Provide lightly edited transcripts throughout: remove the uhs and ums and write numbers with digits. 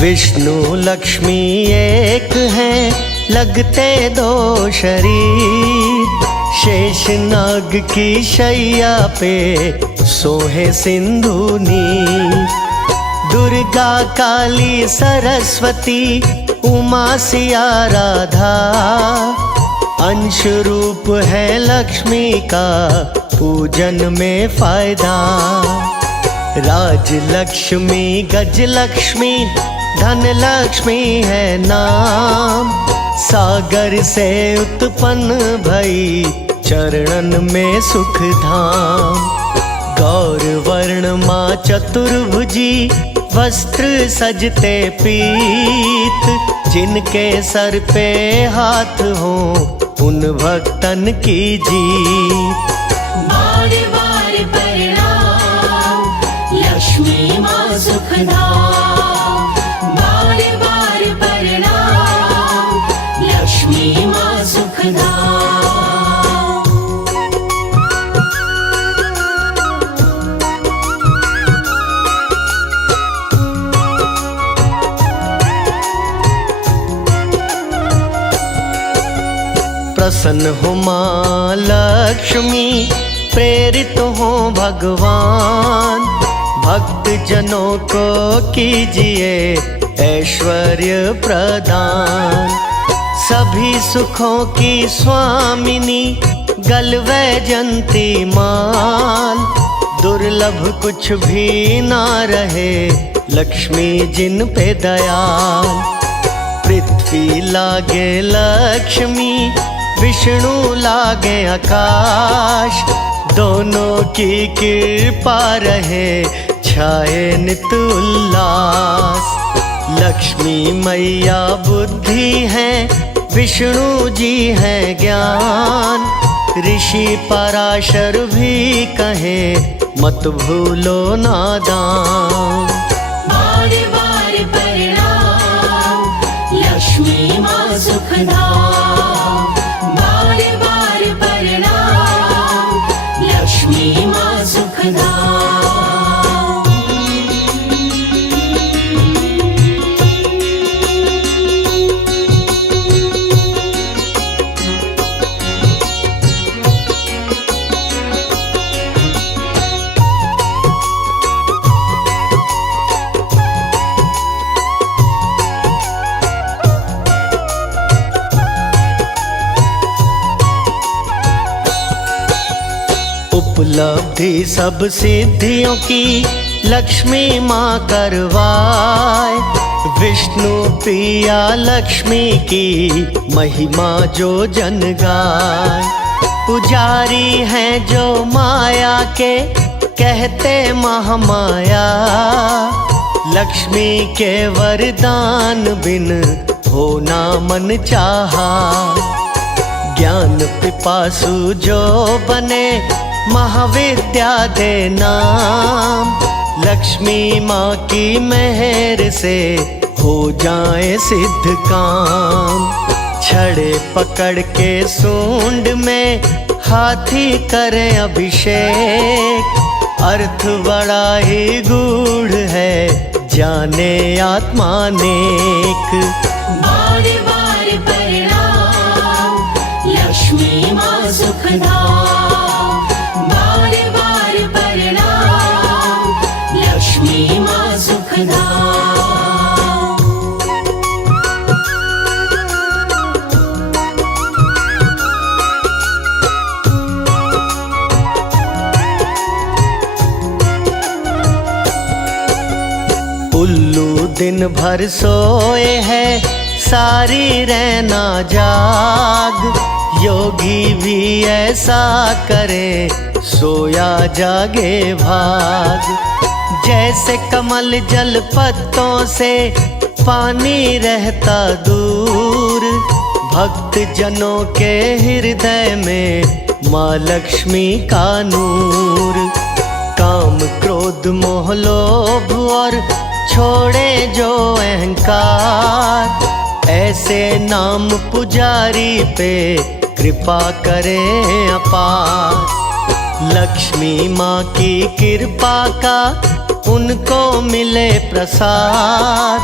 विष्णु लक्ष्मी एक हैं, लगते दो शरीर। शेषनाग की शैया पे सोहे सिंधुनी। दुर्गा काली सरस्वती उमा सिया राधा। अंश रूप है लक्ष्मी का पूजन में फायदा। राज लक्ष्मी गज लक्ष्मी धन लक्ष्मी है नाम। सागर से उत्पन्न भई चरणन में सुख धाम। गौर वर्ण माँ चतुर्भुजी वस्त्र सजते पीत। जिनके सर पे हाथ हो उन भक्तन की जीत। बार बार प्रणाम लक्ष्मी माँ सुखधाम। बार बार प्रणाम लक्ष्मी माँ सुखधाम। प्रसन्न हो माँ लक्ष्मी प्रेरित हो भगवान। भक्त जनों को कीजिए ऐश्वर्य प्रदान। सभी सुखों की स्वामिनी गल वैजंती माल। दुर्लभ कुछ भी ना रहे लक्ष्मी जिन पे दयाल। पृथ्वी लागे लक्ष्मी विष्णु लागे आकाश। दोनों की कृपा रहे छाए नित उल्लास। लक्ष्मी मैया बुद्धि है विष्णु जी है ज्ञान। ऋषि पराशर भी कहे मत भूलो नादान। बार बार प्रणाम लक्ष्मी माँ सुखधाम। बार बार प्रणाम लक्ष्मी माँ सुखधाम। उपलब्धि सब सिद्धियों की लक्ष्मी माँ करवाए। विष्णु प्रिया लक्ष्मी की महिमा जो जन गाए। पुजारी हैं जो माया के कहते महामाया। लक्ष्मी के वरदान बिन होना मन चाहा। ज्ञान पिपासु जो बने महाविद्या दे नाम। लक्ष्मी माँ की मेहर से हो जाए सिद्ध काम। छड़े पकड़ के सूंड में हाथी करे अभिषेक। अर्थ बड़ा ही गूढ़ है जाने आत्मा नेक। बार बार प्रणाम लक्ष्मी माँ सुखधाम। बार बार प्रणाम लक्ष्मी माँ सुखधाम। उल्लू दिन भर सोए है सारी रहना जाग। योगी भी ऐसा करे सोया जागे भाग। जैसे कमल जल पत्तों से पानी रहता दूर। भक्त जनों के हृदय में माँ लक्ष्मी का नूर। काम क्रोध मोह लोभ और छोड़े जो अहंकार। ऐसे नाम पुजारी पे कृपा करे अपार। लक्ष्मी माँ की कृपा का उनको मिले प्रसाद।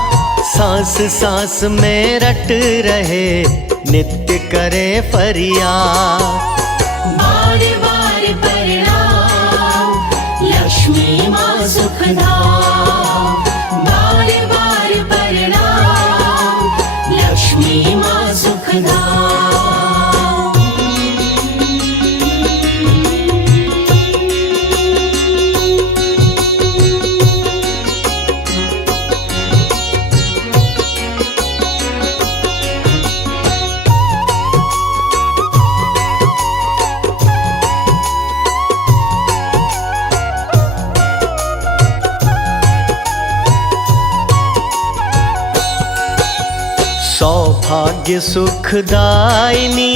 सांस सांस में रट रहे नित्य करे फरियाद। बार बार प्रणाम लक्ष्मी माँ सुखधाम। बार बार प्रणाम लक्ष्मी माँ सुखधाम। सौभाग्य सुखदायिनी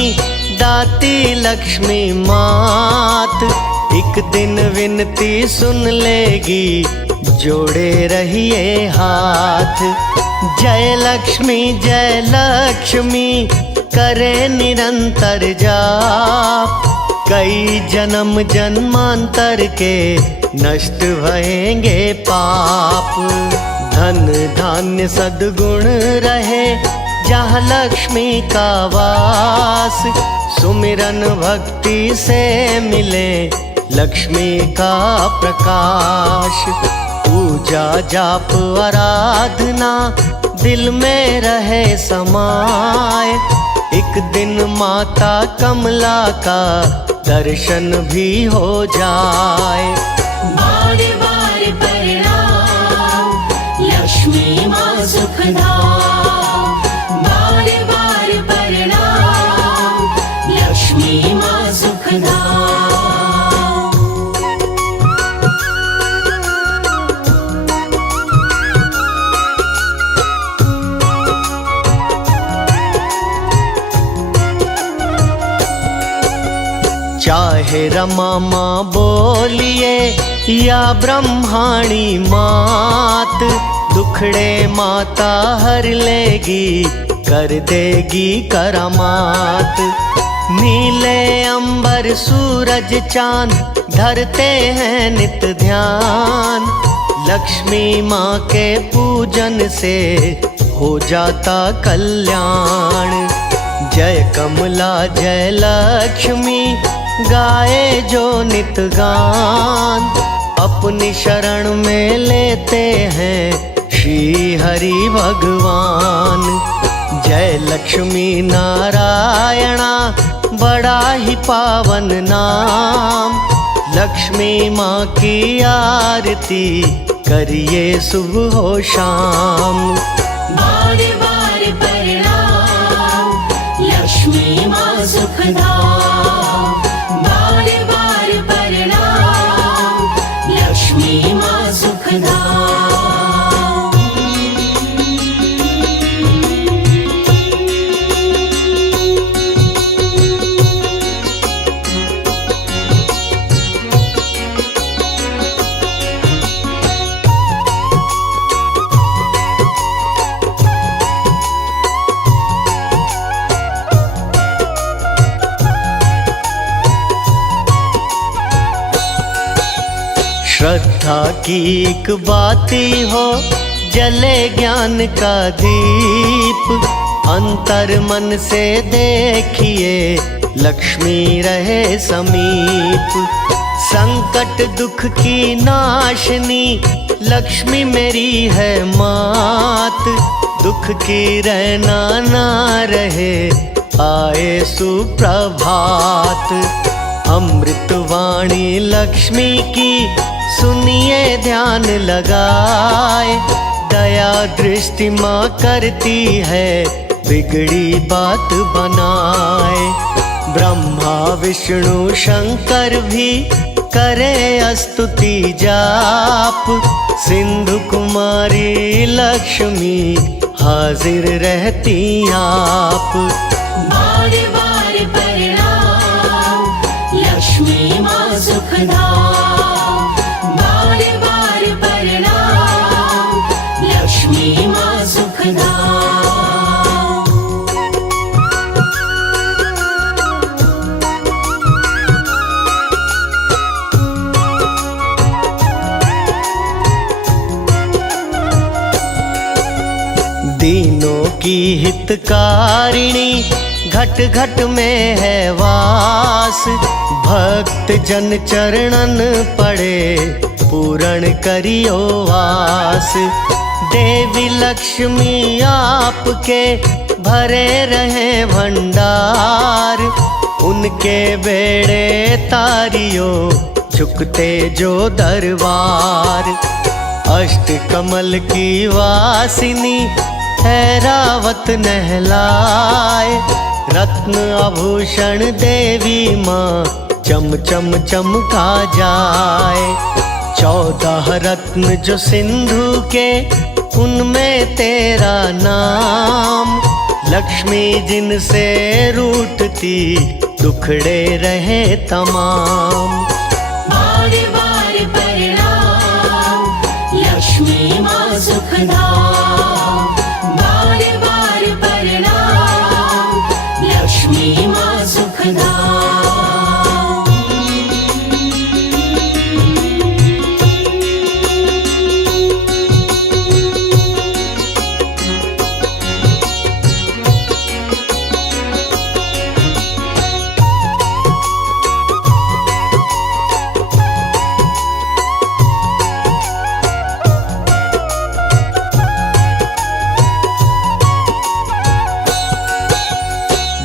दाती लक्ष्मी मात। एक दिन विनती सुन लेगी जोड़े रहिए हाथ। जय लक्ष्मी करे निरंतर जाप। कई जन्म जन्मांतर के नष्ट भएंगे पाप। धन धान्य सद्गुण रहे जहाँ लक्ष्मी का वास। सुमिरन भक्ति से मिले लक्ष्मी का प्रकाश। पूजा जाप आराधना दिल में रहे समाए। एक दिन माता कमला का दर्शन भी हो जाए। बार बार प्रणाम लक्ष्मी माँ सुखधाम। बार बार प्रणाम लक्ष्मी माँ सुखधाम। चाहे रमा माँ बोलिए या ब्रह्माणी मात। दुखड़े माता हर लेगी कर देगी करामात। नीले अंबर सूरज चांद धरते हैं नित ध्यान। लक्ष्मी माँ के पूजन से हो जाता कल्याण। जय कमला जय लक्ष्मी गाए जो नित गान। अपनी शरण में लेते हैं श्री हरि भगवान। जय लक्ष्मी नारायणा बड़ा ही पावन नाम। लक्ष्मी माँ की आरती करिए सुबह हो शाम। बार बार प्रणाम लक्ष्मी माँ सुखधाम। बार बार प्रणाम लक्ष्मी माँ सुखधाम। श्रद्धा की एक बाती हो जले ज्ञान का दीप। अंतर मन से देखिए लक्ष्मी रहे समीप। संकट दुख की नाशनी लक्ष्मी मेरी है मात। दुख की रहना ना रहे आए सुप्रभात। अमृतवाणी लक्ष्मी की सुनिए ध्यान लगाए। दया दृष्टि माँ करती है बिगड़ी बात बनाए। ब्रह्मा विष्णु शंकर भी करे स्तुति जाप। सिंधु कुमारी लक्ष्मी हाजिर रहती आप। बार बार प्रणाम लक्ष्मी माँ सुखधाम। बार बार प्रणाम लक्ष्मी माँ सुखधाम। सबकी हितकारिणी घट घट में है वास। भक्त जन चरणन पड़े पूर्ण करियो वास। देवी लक्ष्मी आपके भरे रहे भंडार। उनके बेड़े तारियो झुकते जो दरबार। अष्ट कमल की वासिनी ऐरावत नहलाए। रत्न आभूषण देवी माँ चम चम चमका जाए। 14 रत्न जो सिंधु के उनमें तेरा नाम। लक्ष्मी जिनसे रूठती दुखड़े रहे तमाम। बार बार प्रणाम लक्ष्मी माँ सुखधाम। बार बार प्रणाम लक्ष्मी माँ सुखधाम।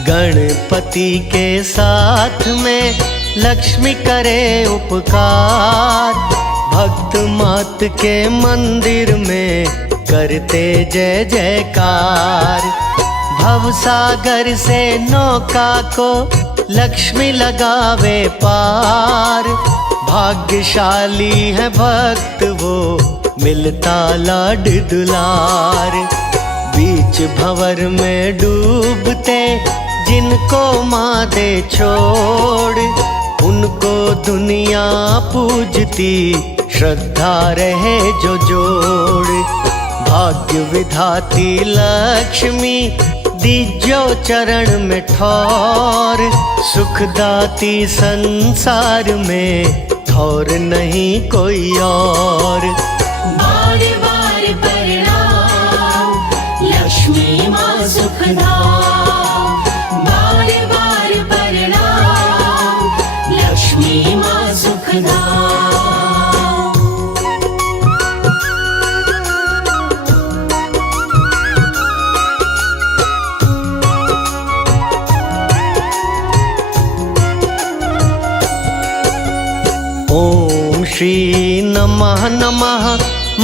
गणपति के साथ में लक्ष्मी करे उपकार। भक्त मात के मंदिर में करते जय जयकार। भवसागर से नौका को लक्ष्मी लगावे पार। भाग्यशाली है भक्त वो मिलता लाड दुलार। बीच भंवर में डूबते जिनको माँ दे छोड़। उनको दुनिया पूजती श्रद्धा रहे जो जोड़। भाग्य विधाती लक्ष्मी दीजो चरण में ठौर। सुखदाती संसार में ठौर नहीं कोई और। बार बार प्रणाम लक्ष्मी माँ सुखधाम। बार बार प्रणाम लक्ष्मी माँ सुखधाम। ओम श्री नमः नमः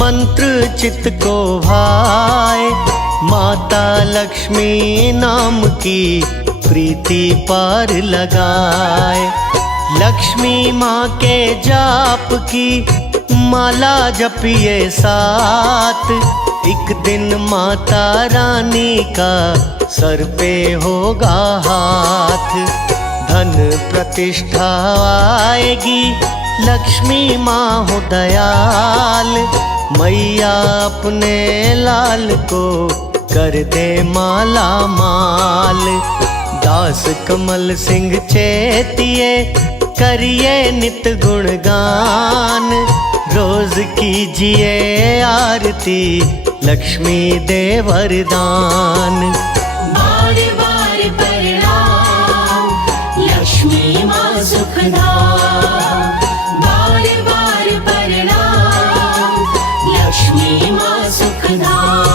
मंत्र चित्त को भाए। माता लक्ष्मी नाम की प्रीति पार लगाए। लक्ष्मी माँ के जाप की माला जपिए साथ। एक दिन माता रानी का सर पे होगा हाथ। धन प्रतिष्ठा आएगी लक्ष्मी माँ हो दयाल। मैया अपने लाल को कर दे माला माल। दास कमल सिंह चेतिए करिए नित गुणगान। रोज कीजिए आरती लक्ष्मी दे वरदान। बार बार प्रणाम लक्ष्मी माँ सुखधाम। बार बार प्रणाम लक्ष्मी माँ सुखधाम।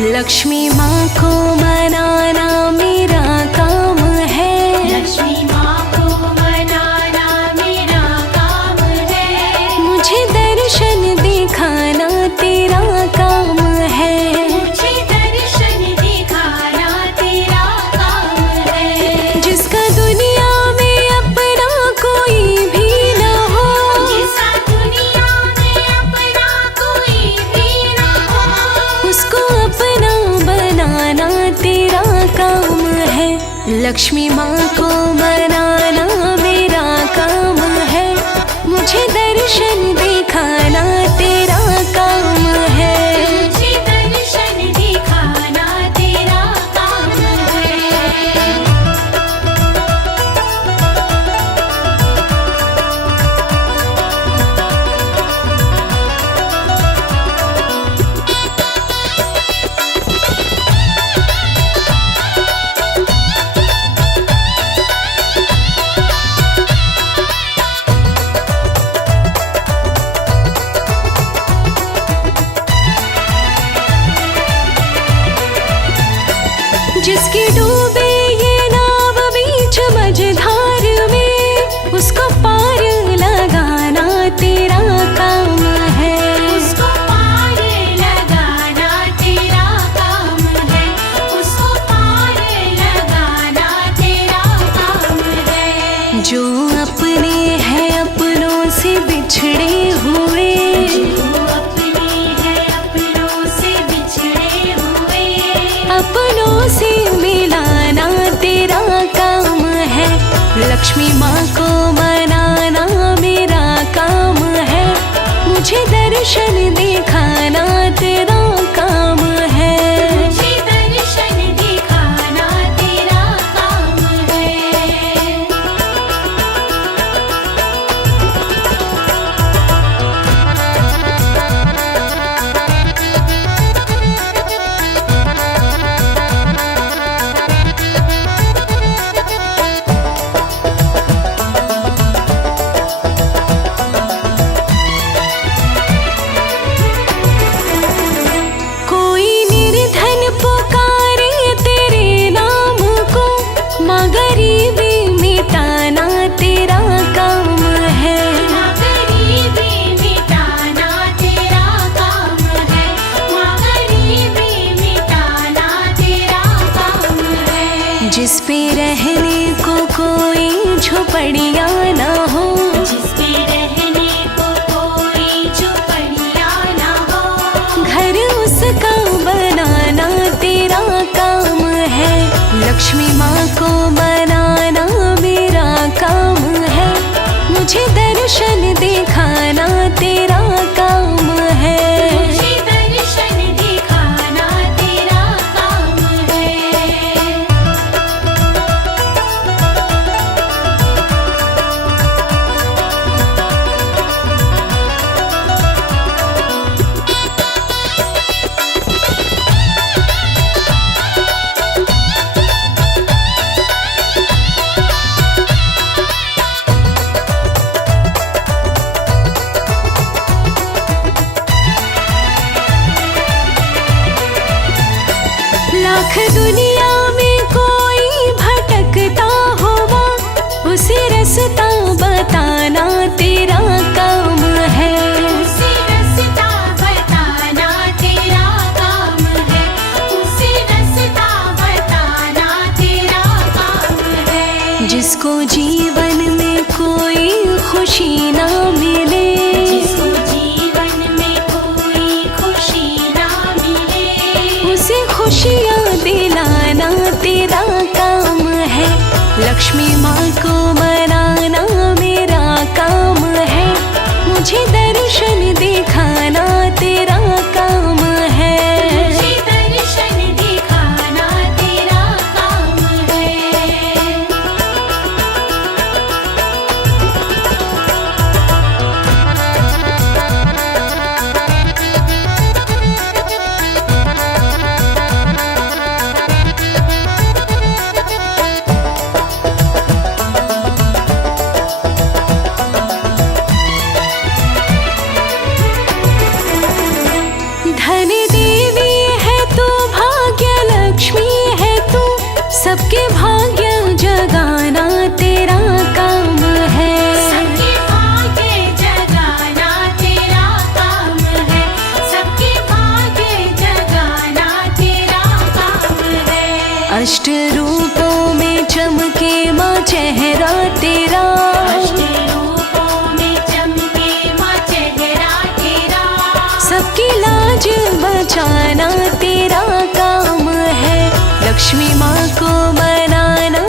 लक्ष्मी माँ को मनाना मेरा काम है। लक्ष्मी माँ को मनाना मेरा काम है। मुझे दर्शन दिखाना तेरा काम है। मुझे दर्शन दिखाना तेरा काम है। जिसका दुनिया में अपना कोई भी न हो। जिसका दुनिया में अपना कोई भी ना हो। उसको अपना बनाना लक्ष्मी माँ को मनाना मेरा काम है, मुझे दर्शन दिखाना तेरा काम है। मुझे दर्शन दिखाना तेरा काम है। जिसकी डूबे ये नाव बीच मझधार में, उसको पार लगाना तेरा काम है। उसको पार लगाना तेरा काम है। उसको पार लगाना तेरा काम है। जो अपने हैं अपनों से बिछड़े हुए, जो अपने हैं अपनों से बिछड़े हुए, अपनों से मिलाना तेरा काम है। लक्ष्मी माँ को मनाना मेरा काम है, मुझे दर्शन दिखाना तेरा काम है। मुझे दर्शन दिखाना तेरा काम है। कोई निर्धन पुकारे तेरे नाम को, माँ गरीबी मिटाना तेरा काम है। माँ गरीबी मिटाना तेरा काम है। माँ गरीबी मिटाना तेरा काम है। जिस पे रहने को कोई झोपड़ियाँ ना हो, जिस पे रहने को कोई झोपड़ियाँ ना हो, घर उसका बनाना तेरा काम है। लक्ष्मी माँ को मनाना मेरा काम है, मुझे दर्शन दिखाना तेरा काम है। मुझे दर्शन दिखाना तेरा काम है। लाख दुनिया में कोई भटकता होगा, उसे रास्ता बताना तेरा काम है। उसे रास्ता बताना तेरा काम है। उसे रास्ता बताना तेरा काम है। जिसको जीवन में कोई खुशी ना मिले, जिसको जीवन में कोई खुशी ना मिले, उसे खुशियाँ दिलाना तेरा काम है। लक्ष्मी माँ को मनाना मेरा काम है, मुझे दर्शन दिखाना तेरा काम है। मुझे दर्शन दिखाना तेरा काम है। धन देवी है तू, भाग्य लक्ष्मी है तू, सबके भाग्य जगाना तेरा काम है। सबके भाग्य जगाना तेरा काम है। सबके भाग्य जगाना तेरा काम है। अष्ट रूपों में चमके माँ चेहरा तेरा, अष्ट रूपों में चमके माँ चेहरा तेरा, सबकी लाज बचाना तेरा काम है। लक्ष्मी माँ को मनाना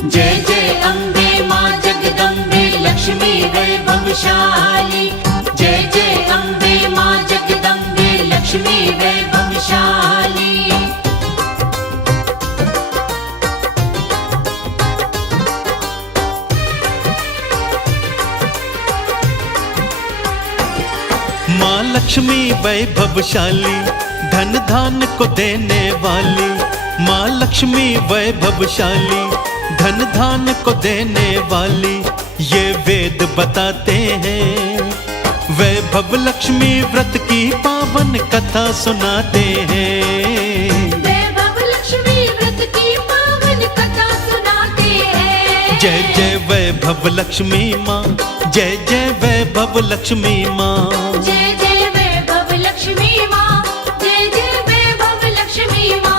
जय जय अम्बे माँ जगदम्बे लक्ष्मी वैभवशाली। जय जय अम्बे माँ जगदम्बे लक्ष्मी वैभवशाली। माँ लक्ष्मी वैभवशाली, धन धान को देने वाली। माँ लक्ष्मी वैभवशाली, धन धान को देने वाली। ये वेद बताते हैं, वैभव लक्ष्मी व्रत की पावन कथा सुनाते हैं। वैभव लक्ष्मी व्रत की पावन कथा सुनाते हैं। जय जय वैभव लक्ष्मी माँ, जय जय वैभव लक्ष्मी माँ। जय जय वैभव लक्ष्मी माँ, जय जय वैभव लक्ष्मी माँ।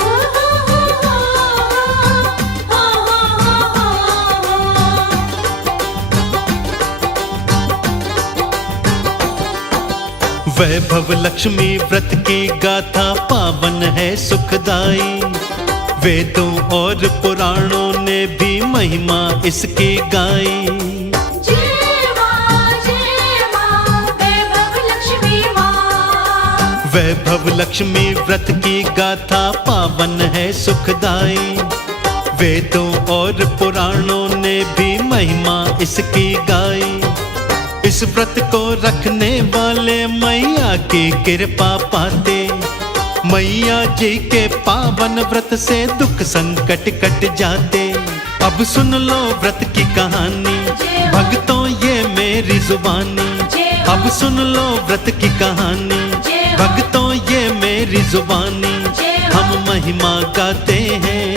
हो हो वैभव लक्ष्मी व्रत की गाथा पावन है सुखदाई। वेदों और पुराणों ने भी महिमा इसकी गाई। जय माँ वैभव लक्ष्मी माँ। वैभव लक्ष्मी व्रत की गाथा पावन है सुखदाई। वेदों और पुराणों ने भी महिमा इसकी गाई। इस व्रत को रखने वाले मैया की कृपा पाते। मैया जी के पावन व्रत से दुख संकट कट जाते। अब सुन लो व्रत की कहानी, भक्तों ये मेरी जुबानी। अब सुन लो व्रत की कहानी, भक्तों ये मेरी जुबानी। हम महिमा गाते हैं,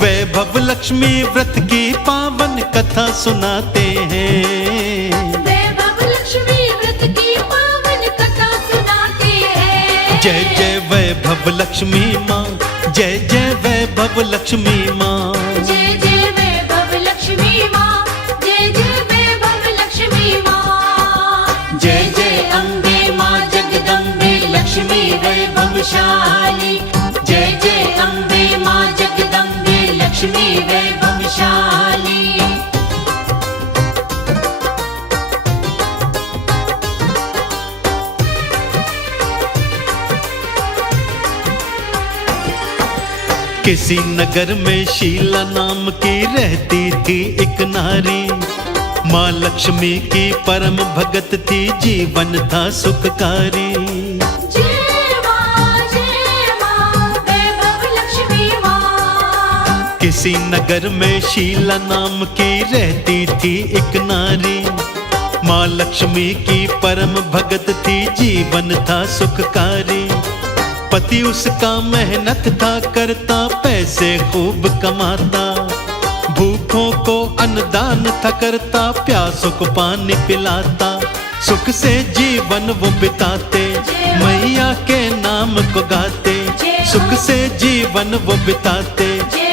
वैभव लक्ष्मी व्रत की पावन कथा सुनाते हैं। वैभव लक्ष्मी व्रत की पावन कथा सुनाते हैं। जय जय वैभव लक्ष्मी माँ, जय जय वैभव लक्ष्मी माँ। जय जय वैभव लक्ष्मी माँ, जय जय वैभव लक्ष्मी माँ। जय जय अम्बे माँ जगदम्बे लक्ष्मी वैभवशाली। जय जय अम्बे माँ जगदम्बे लक्ष्मी वैभवशाली। किसी नगर में शीला नाम की रहती थी एक नारी। माँ लक्ष्मी की परम भगत थी, जीवन था सुखकारी। जय माँ वैभव लक्ष्मी माँ। किसी नगर में शीला नाम की रहती थी एक नारी। माँ लक्ष्मी की परम भगत थी, जीवन था सुखकारी। पति उसका मेहनत था करता, पैसे खूब कमाता। भूखों को अन्नदान था करता, प्यासों को पानी पिलाता। सुख से जीवन वो बिताते, मैया के नाम को गाते। सुख से जीवन वो बिताते,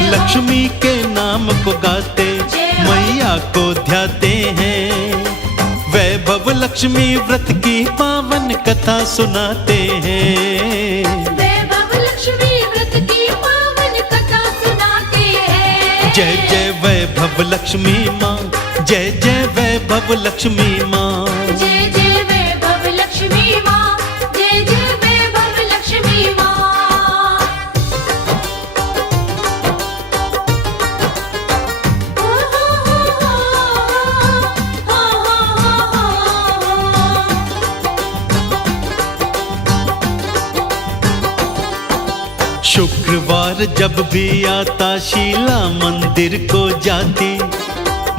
लक्ष्मी के नाम को गाते। मैया को ध्याते हैं, वैभव लक्ष्मी व्रत की पावन कथा सुनाते हैं। वैभव लक्ष्मी व्रत की पावन कथा सुनाते हैं। जय जय वैभव लक्ष्मी माँ, जय जय वैभव लक्ष्मी माँ। जय जय वैभव लक्ष्मी माँ, जय जय वैभव लक्ष्मी माँ। शुक्रवार जब भी आता शीला मंदिर को जाती।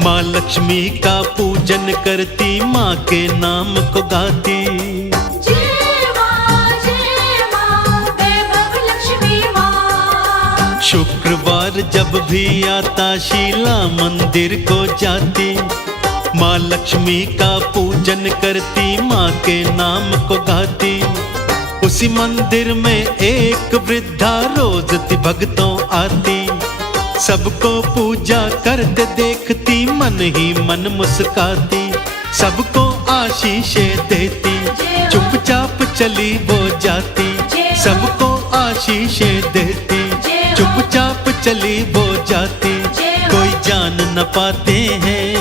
माँ लक्ष्मी का पूजन करती, माँ के नाम को गाती। जय माँ वैभव लक्ष्मी माँ। शुक्रवार जब भी आता शीला मंदिर को जाती। माँ लक्ष्मी का पूजन करती, माँ के नाम को गाती। उसी मंदिर में एक वृद्धा रोज थी भक्तों आती। सबको पूजा करते देखती, मन ही मन मुस्काती। सबको आशीषें देती, चुपचाप चली वो जाती। सबको आशीषें देती, जय हो। चुपचाप चली वो जाती, जय हो। कोई जान न पाते हैं।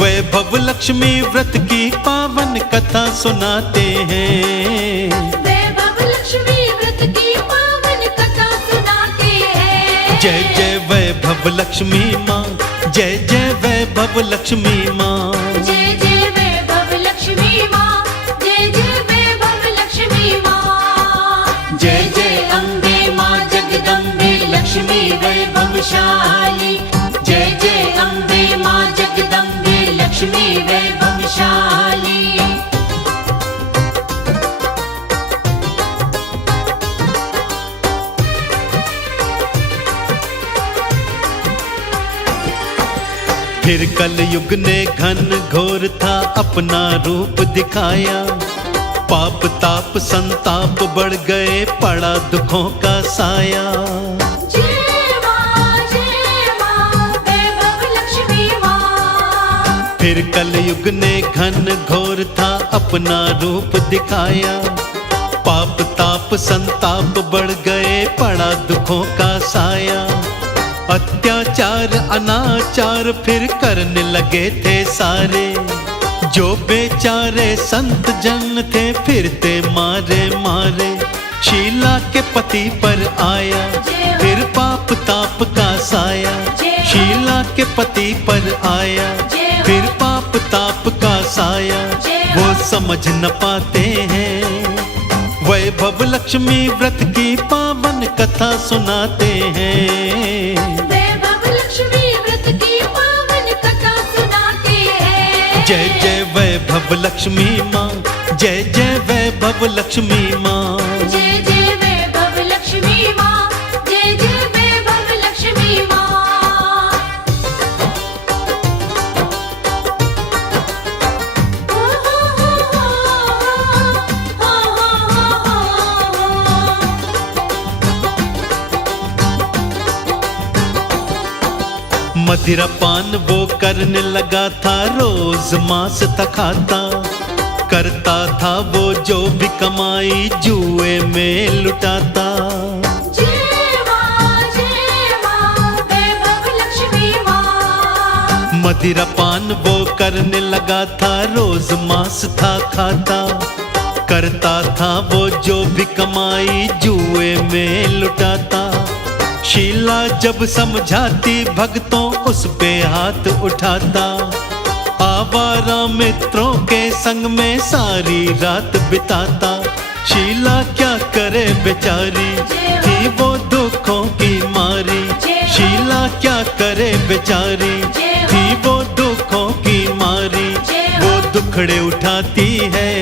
वैभव लक्ष्मी व्रत की पावन कथा सुनाते हैं। वैभव लक्ष्मी व्रत की पावन कथा सुनाते हैं। जय जय वैभव लक्ष्मी माँ, जय जय वैभव लक्ष्मी माँ। जय जय वैभव लक्ष्मी माँ, जय जय वैभव लक्ष्मी माँ। जय जय अम्बे माँ जगदम्बे लक्ष्मी वैभवशाली। जय जय अम्बे माँ जगदम्बे लक्ष्मी वैभवशाली। फिर कलयुग ने घन घोर था अपना रूप दिखाया। पाप ताप संताप बढ़ गए, पड़ा दुखों का साया। जय माँ वैभव लक्ष्मी माँ। फिर कलयुग ने घन घोर था अपना रूप दिखाया। पाप ताप संताप बढ़ गए, पड़ा दुखों का साया। अत्याचार अनाचार फिर करने लगे थे सारे। जो बेचारे संत जन थे फिरते मारे मारे। शीला के पति पर आया फिर पाप ताप का साया। शीला के पति पर आया फिर पाप ताप का साया। वो समझ न पाते हैं, वैभव लक्ष्मी व्रत की पावन कथा सुनाते हैं। वैभव लक्ष्मी व्रत की पावन कथा सुनाते हैं। जय जय वैभव लक्ष्मी माँ, जय जय वैभव लक्ष्मी माँ। जय जय वैभव लक्ष्मी माँ, जय जय वैभव लक्ष्मी माँ। मदिरा पान वो करने लगा था, रोज मांस था खाता। करता था वो जो भी कमाई जुए में लुटाता। जय माँ वैभव लक्ष्मी माँ। मदिरा पान वो करने लगा था, रोज मांस था खाता। करता था वो जो भी कमाई जुए में लुटाता। शीला जब समझाती भक्तों उस पे हाथ उठाता। आवारा मित्रों के संग में सारी रात बिताता। शीला क्या करे बेचारी, थी वो दुखों की मारी। शीला क्या करे बेचारी, थी वो दुखों की मारी। वो दुखड़े उठाती है,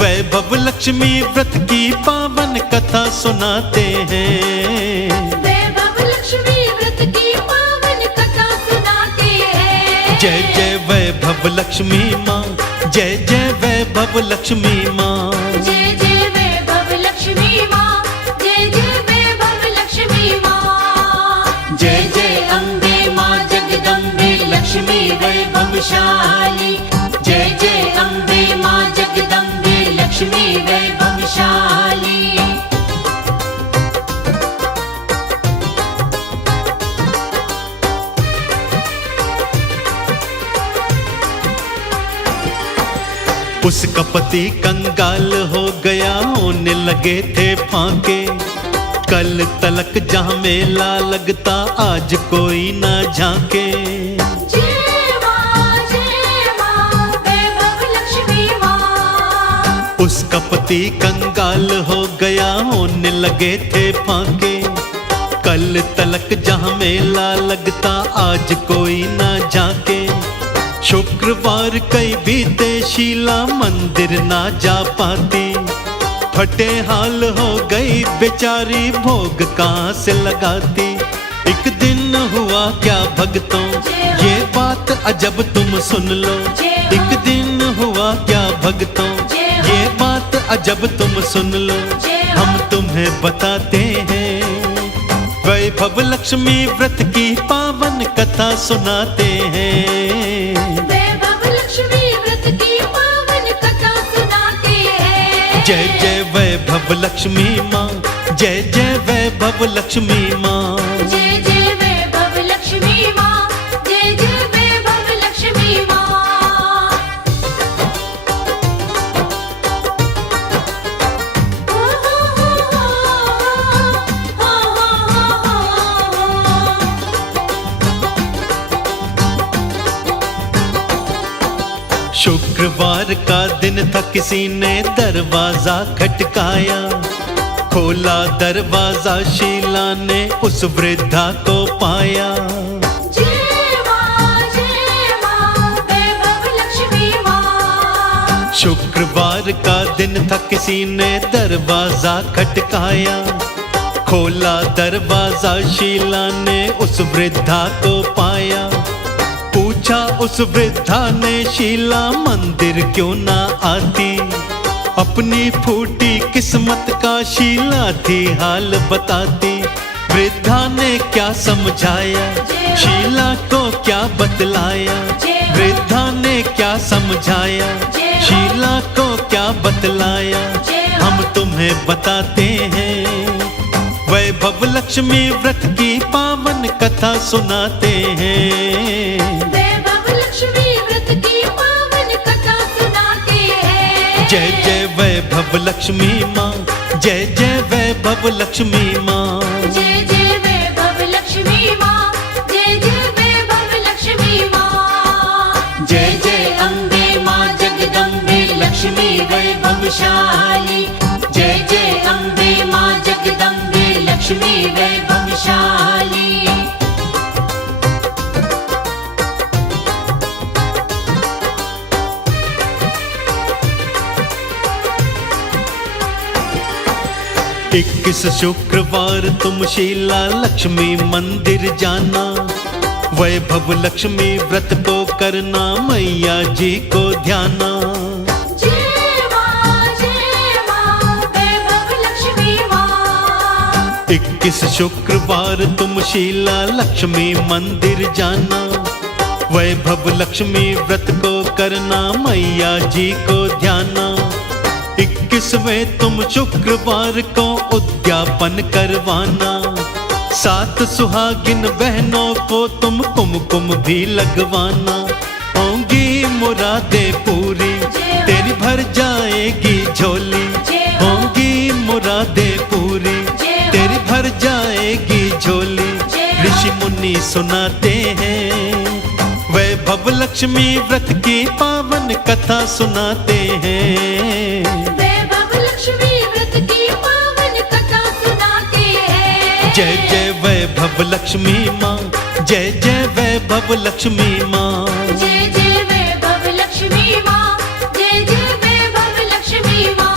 वैभव लक्ष्मी व्रत की पावन कथा सुनाते हैं। वैभव लक्ष्मी व्रत की पावन कथा सुनाते हैं। जय जय वैभव लक्ष्मी माँ, जय जय वैभव लक्ष्मी माँ। जय जय वैभव लक्ष्मी माँ, जय जय वैभव लक्ष्मी माँ। जय जय अम्बे माँ जगदम्बे लक्ष्मी वैभवशाली। जय जय अम्बे माँ जगदम्बे लक्ष्मी वैभवशाली। उसका पति कंगाल हो गया, होने लगे थे फाके। कल तलक जहाँ मेला लगता, आज कोई ना झांके। जय माँ वैभव लक्ष्मी माँ। उसका पति कंगाल हो गया, होने लगे थे फाके। कल तलक जहाँ मेला लगता, आज कोई ना झांके। शुक्रवार कई बीते, शीला मंदिर ना जा पाती। फटे हाल हो गई बेचारी, भोग कहाँ से लगाती। एक दिन हुआ क्या भक्तों, ये बात अजब तुम सुन लो। एक दिन हुआ क्या भक्तों, ये बात अजब तुम सुन लो। हम तुम्हें बताते हैं, वैभव लक्ष्मी व्रत की पावन कथा सुनाते हैं। वैभव लक्ष्मी व्रत की पावन कथा सुनाते हैं। जय जय वैभव लक्ष्मी माँ, जय जय वैभव लक्ष्मी माँ। जय जय वैभव लक्ष्मी माँ, जय जय वैभव लक्ष्मी माँ। शुक्रवार का दिन था, किसी ने दरवाजा खटकाया। खोला दरवाजा, शीला ने उस वृद्धा को पाया। जय माँ वैभव लक्ष्मी माँ। शुक्रवार का दिन था, किसी ने दरवाजा खटकाया। खोला दरवाजा, शीला ने उस वृद्धा को पाया। पूछा उस वृद्धा ने, शीला मंदिर क्यों ना आती। अपनी फूटी किस्मत का शीला थी हाल बताती। वृद्धा ने क्या समझाया, शीला को क्या बतलाया। वृद्धा ने क्या समझाया, शीला को क्या बतलाया। हम तुम्हें बताते हैं, वैभव लक्ष्मी व्रत की पावन कथा सुनाते हैं। वैभव लक्ष्मी व्रत की पावन कथा सुनाते हैं। जय जय वैभव लक्ष्मी माँ, जय जय वैभव लक्ष्मी माँ। जय जय वैभव लक्ष्मी माँ, जय जय वैभव लक्ष्मी माँ। जय जय अम्बे माँ जगदम्बे लक्ष्मी वैभवशाली। जय जय अम्बे माँ जगदम्बे लक्ष्मी वैभवशाली। इक्कीस शुक्रवार तुम शीला लक्ष्मी मंदिर जाना। वैभव लक्ष्मी व्रत को करना, मैया जी को ध्याना। जय माँ वैभव लक्ष्मी माँ। 21 शुक्रवार तुम शीला लक्ष्मी मंदिर जाना। वैभव लक्ष्मी व्रत को करना, मैया जी को ध्याना। 21वें तुम शुक्रवार को उद्यापन करवाना। 7 सुहागिन बहनों को तुम कुमकुम भी लगवाना। होंगी मुरादें पूरी, तेरी भर जाएगी झोली। होंगी मुरादें पूरी, तेरी भर जाएगी झोली। ऋषि मुनि सुनाते हैं, वैभव लक्ष्मी व्रत की पावन कथा सुनाते हैं। वैभव लक्ष्मी व्रत की पावन कथा सुनाते हैं। जय जय वैभव लक्ष्मी माँ, जय जय वैभव लक्ष्मी माँ। जय जय वैभव लक्ष्मी माँ, जय जय वैभव लक्ष्मी माँ।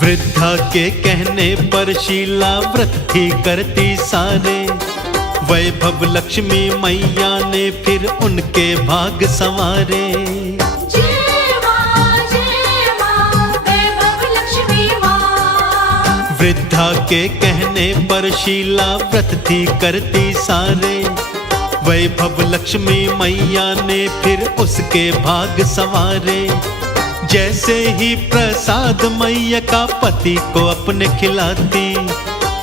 वृद्धा के कहने पर शीला व्रत थी करती सारे। वैभव लक्ष्मी मैया ने फिर उनके भाग संवारे। जय माँ वैभव लक्ष्मी माँ। वृद्धा के कहने पर शीला व्रत थी करती सारे। वैभव लक्ष्मी मैया ने फिर उसके भाग संवारे। जैसे ही प्रसाद मैया का पति को अपने खिलाती,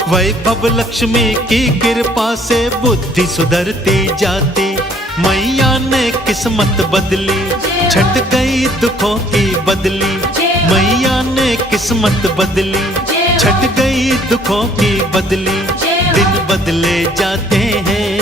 वैभव लक्ष्मी की कृपा से बुद्धि सुधरती जाती। मैया ने किस्मत बदली, छट गई दुखों की बदली। मैया ने किस्मत बदली, छट गई दुखों की बदली। दिन बदले जाते हैं,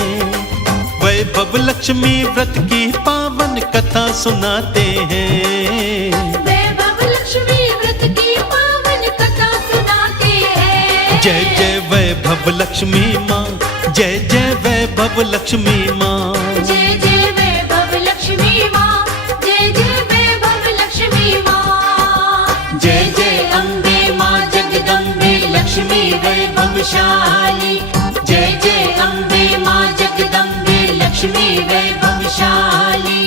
वैभव लक्ष्मी व्रत की पावन कथा सुनाते हैं। वैभव लक्ष्मी व्रत की पावन कथा सुनाते हैं। जय जय वैभव लक्ष्मी माँ, जय जय वैभव लक्ष्मी माँ। जय जय वैभव लक्ष्मी माँ, जय जय वैभव लक्ष्मी माँ। जय जय अम्बे माँ जगदम्बे लक्ष्मी वैभवशाली। जय जय अम्बे माँ जगदम्बे लक्ष्मी वैभवशाली।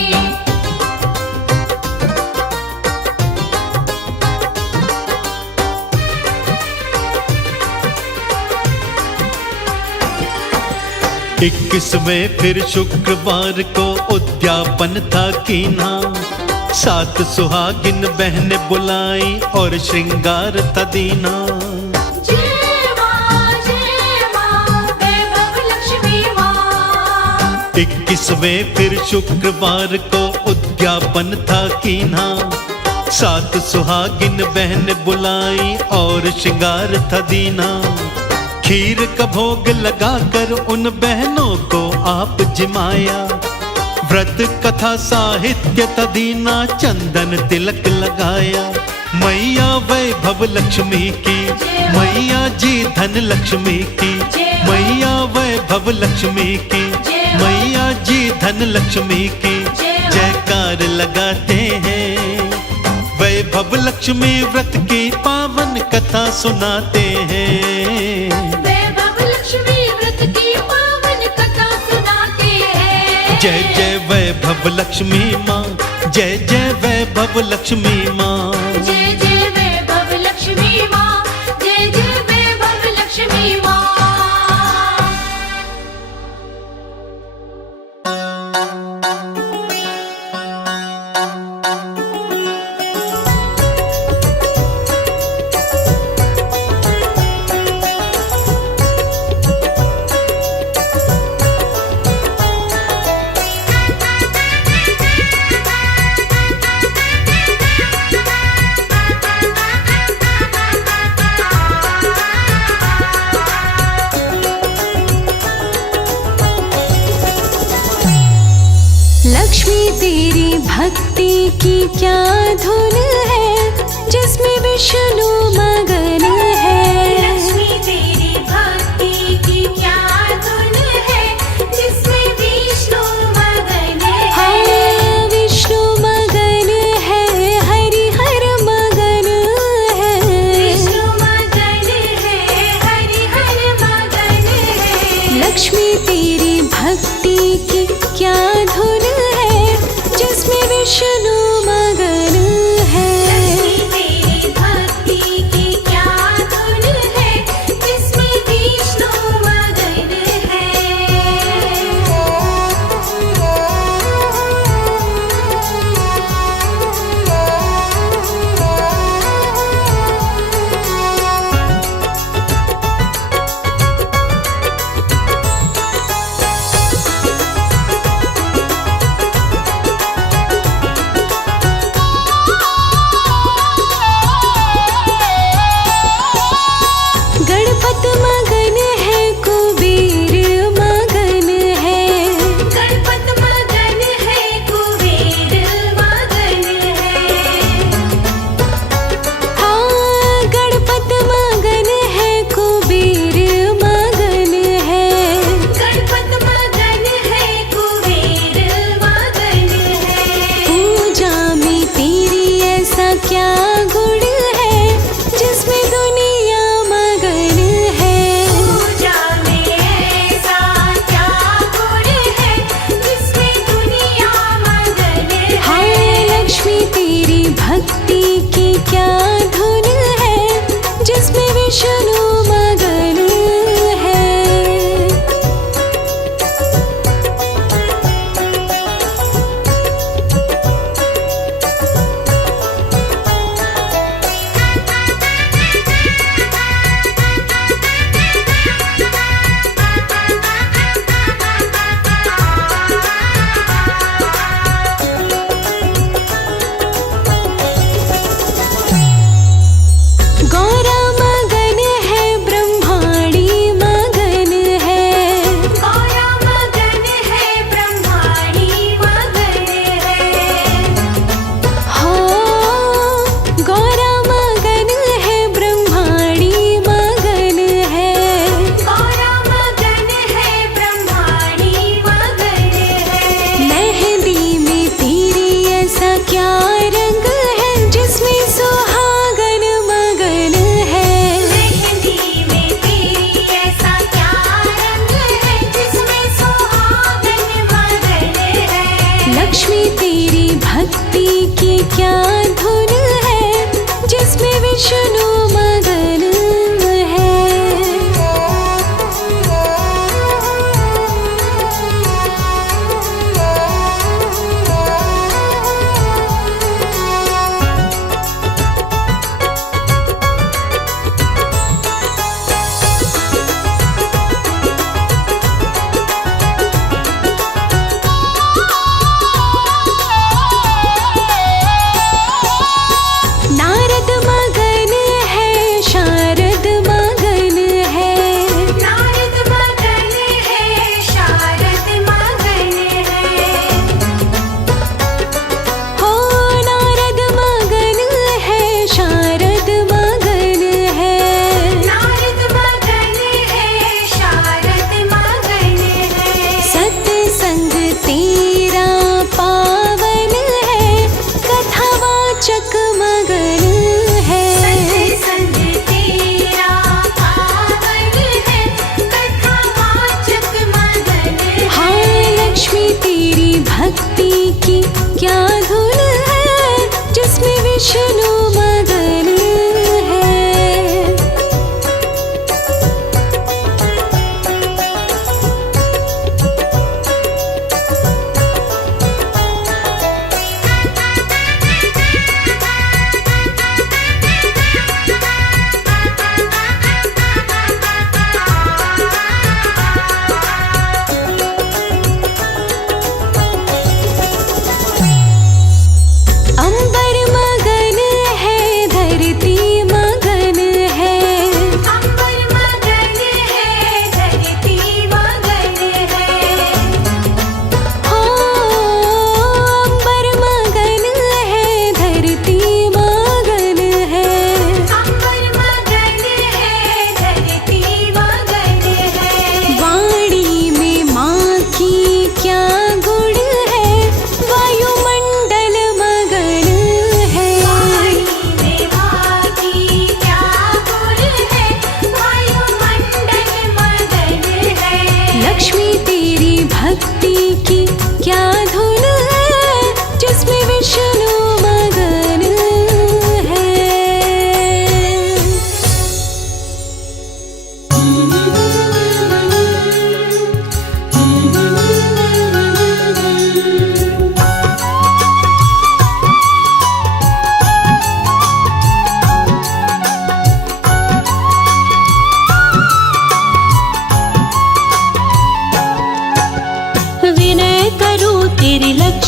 21वें फिर शुक्रवार को उद्यापन था कीना, 7 सुहागिन बहनें बुलाई और श्रृंगार था दीना। जय मां वैभव लक्ष्मी मां। 21वें फिर शुक्रवार को उद्यापन था कीना, 7 सुहागिन बहन बुलाई और श्रृंगार था दीना। खीर का भोग लगाकर उन बहनों को आप जिमाया, व्रत कथा साहित्य तदीना चंदन तिलक लगाया। मैया वैभव लक्ष्मी की, मैया जी धन लक्ष्मी की, मैया वैभव लक्ष्मी की, मैया जी धन लक्ष्मी की जयकार लगाते हैं। वैभव लक्ष्मी व्रत की पावन कथा सुनाते हैं। वैभव लक्ष्मी व्रत की पावन कथा सुनाते हैं। जय जय वैभव लक्ष्मी माँ, जय जय वैभव लक्ष्मी माँ। जय जय वैभव लक्ष्मी मां, जय जय वैभव लक्ष्मी मां। लक्ष्मी तेरी भक्ति की क्या धुन है, जिसमें विष्णु मगन है। लक्ष्मी तेरी भक्ति की क्या धुन है, जिसमें विष्णु मगन है। हाँ, विष्णु मगन है, हरि हर मगन है। विष्णु मगन है, हरि हर मगन है। लक्ष्मी तेरी भक्ति की क्या धुन है, जिसमें विष्णु मगन है। लक्ष्मी तेरी भक्ति की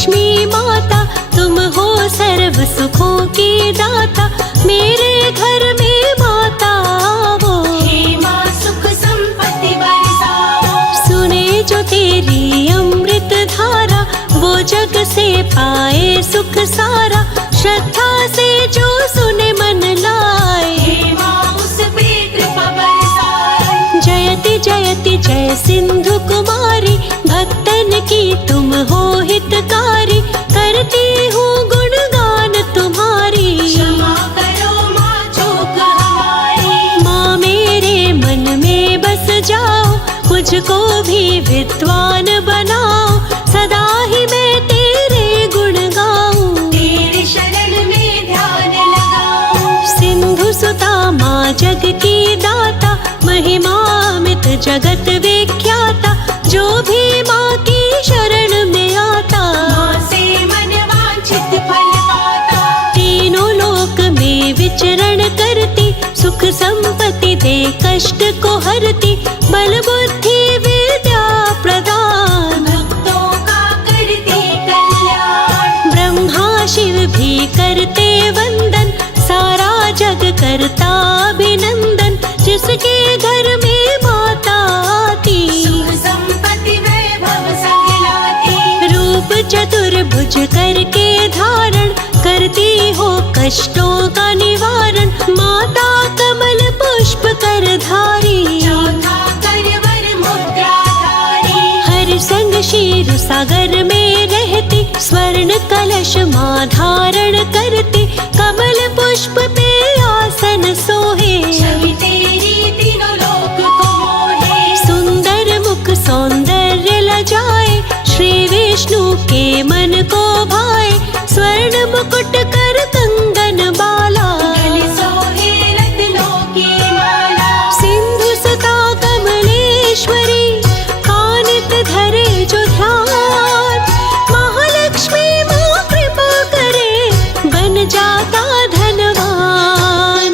लक्ष्मी माता, तुम हो सर्व सुखों की दाता, मेरे घर में माता वो। हे माँ सुख संपत्ति बरसाओ, सुने जो तेरी अमृत धारा, वो जग से पाए सुख सारा, श्रद्धा से जो सुने मन लाए। हे माँ उस पे कृपा बरसाए, जयति जयति जय सिंधु कुमारी, भक्तन की तुम हो हितकारी, करती हूँ गुणगान तुम्हारी। क्षमा करो माँ चूक हमारी, माँ मेरे मन में बस जाओ, मुझको भी विद्वान बनाओ, सदा ही मैं तेरे गुण गाऊं। तेरे शरण में ध्यान लगाओ, सिंधु सुता माँ जग की दाता, महिमा अमित जगत विख्याता, जो भी माँ की शरण में आता, माँ से मन वांछित फल पाता। तीनों लोक में विचरण करती, सुख संपत्ति दे कष्ट को हरती, बल बुद्धि विद्या प्रदान, भक्तों का करती कल्याण। ब्रह्मा शिव भी करते वंदन, सारा जग करता अभिनंदन, जिसके घर में माता आती, सुख संपत्ति वैभव संग लाती। रूप चतुर्भुज करके धारण, करती हो कष्टों का निवारण, माता कमल पुष्प कर धारी। चौथा करवर मुद्राधारी, हर संग क्षीर सागर में रहती, स्वर्ण कलश माँ धारण करती, कमल पुष्प पे आसन सोहे। छवि तेरी तीनों लोक को मोहे, सुंदर मुख सौंदर्य लजाए, श्री विष्णु के मन को भाए, स्वर्ण मुकुट कर कंगन बाला, गले सोहे रत्नों की माला। सिंधु सुता कमलेश्वरी, कानित धरे जो ध्यान, महालक्ष्मी माँ कृपा करे, बन जाता धनवान।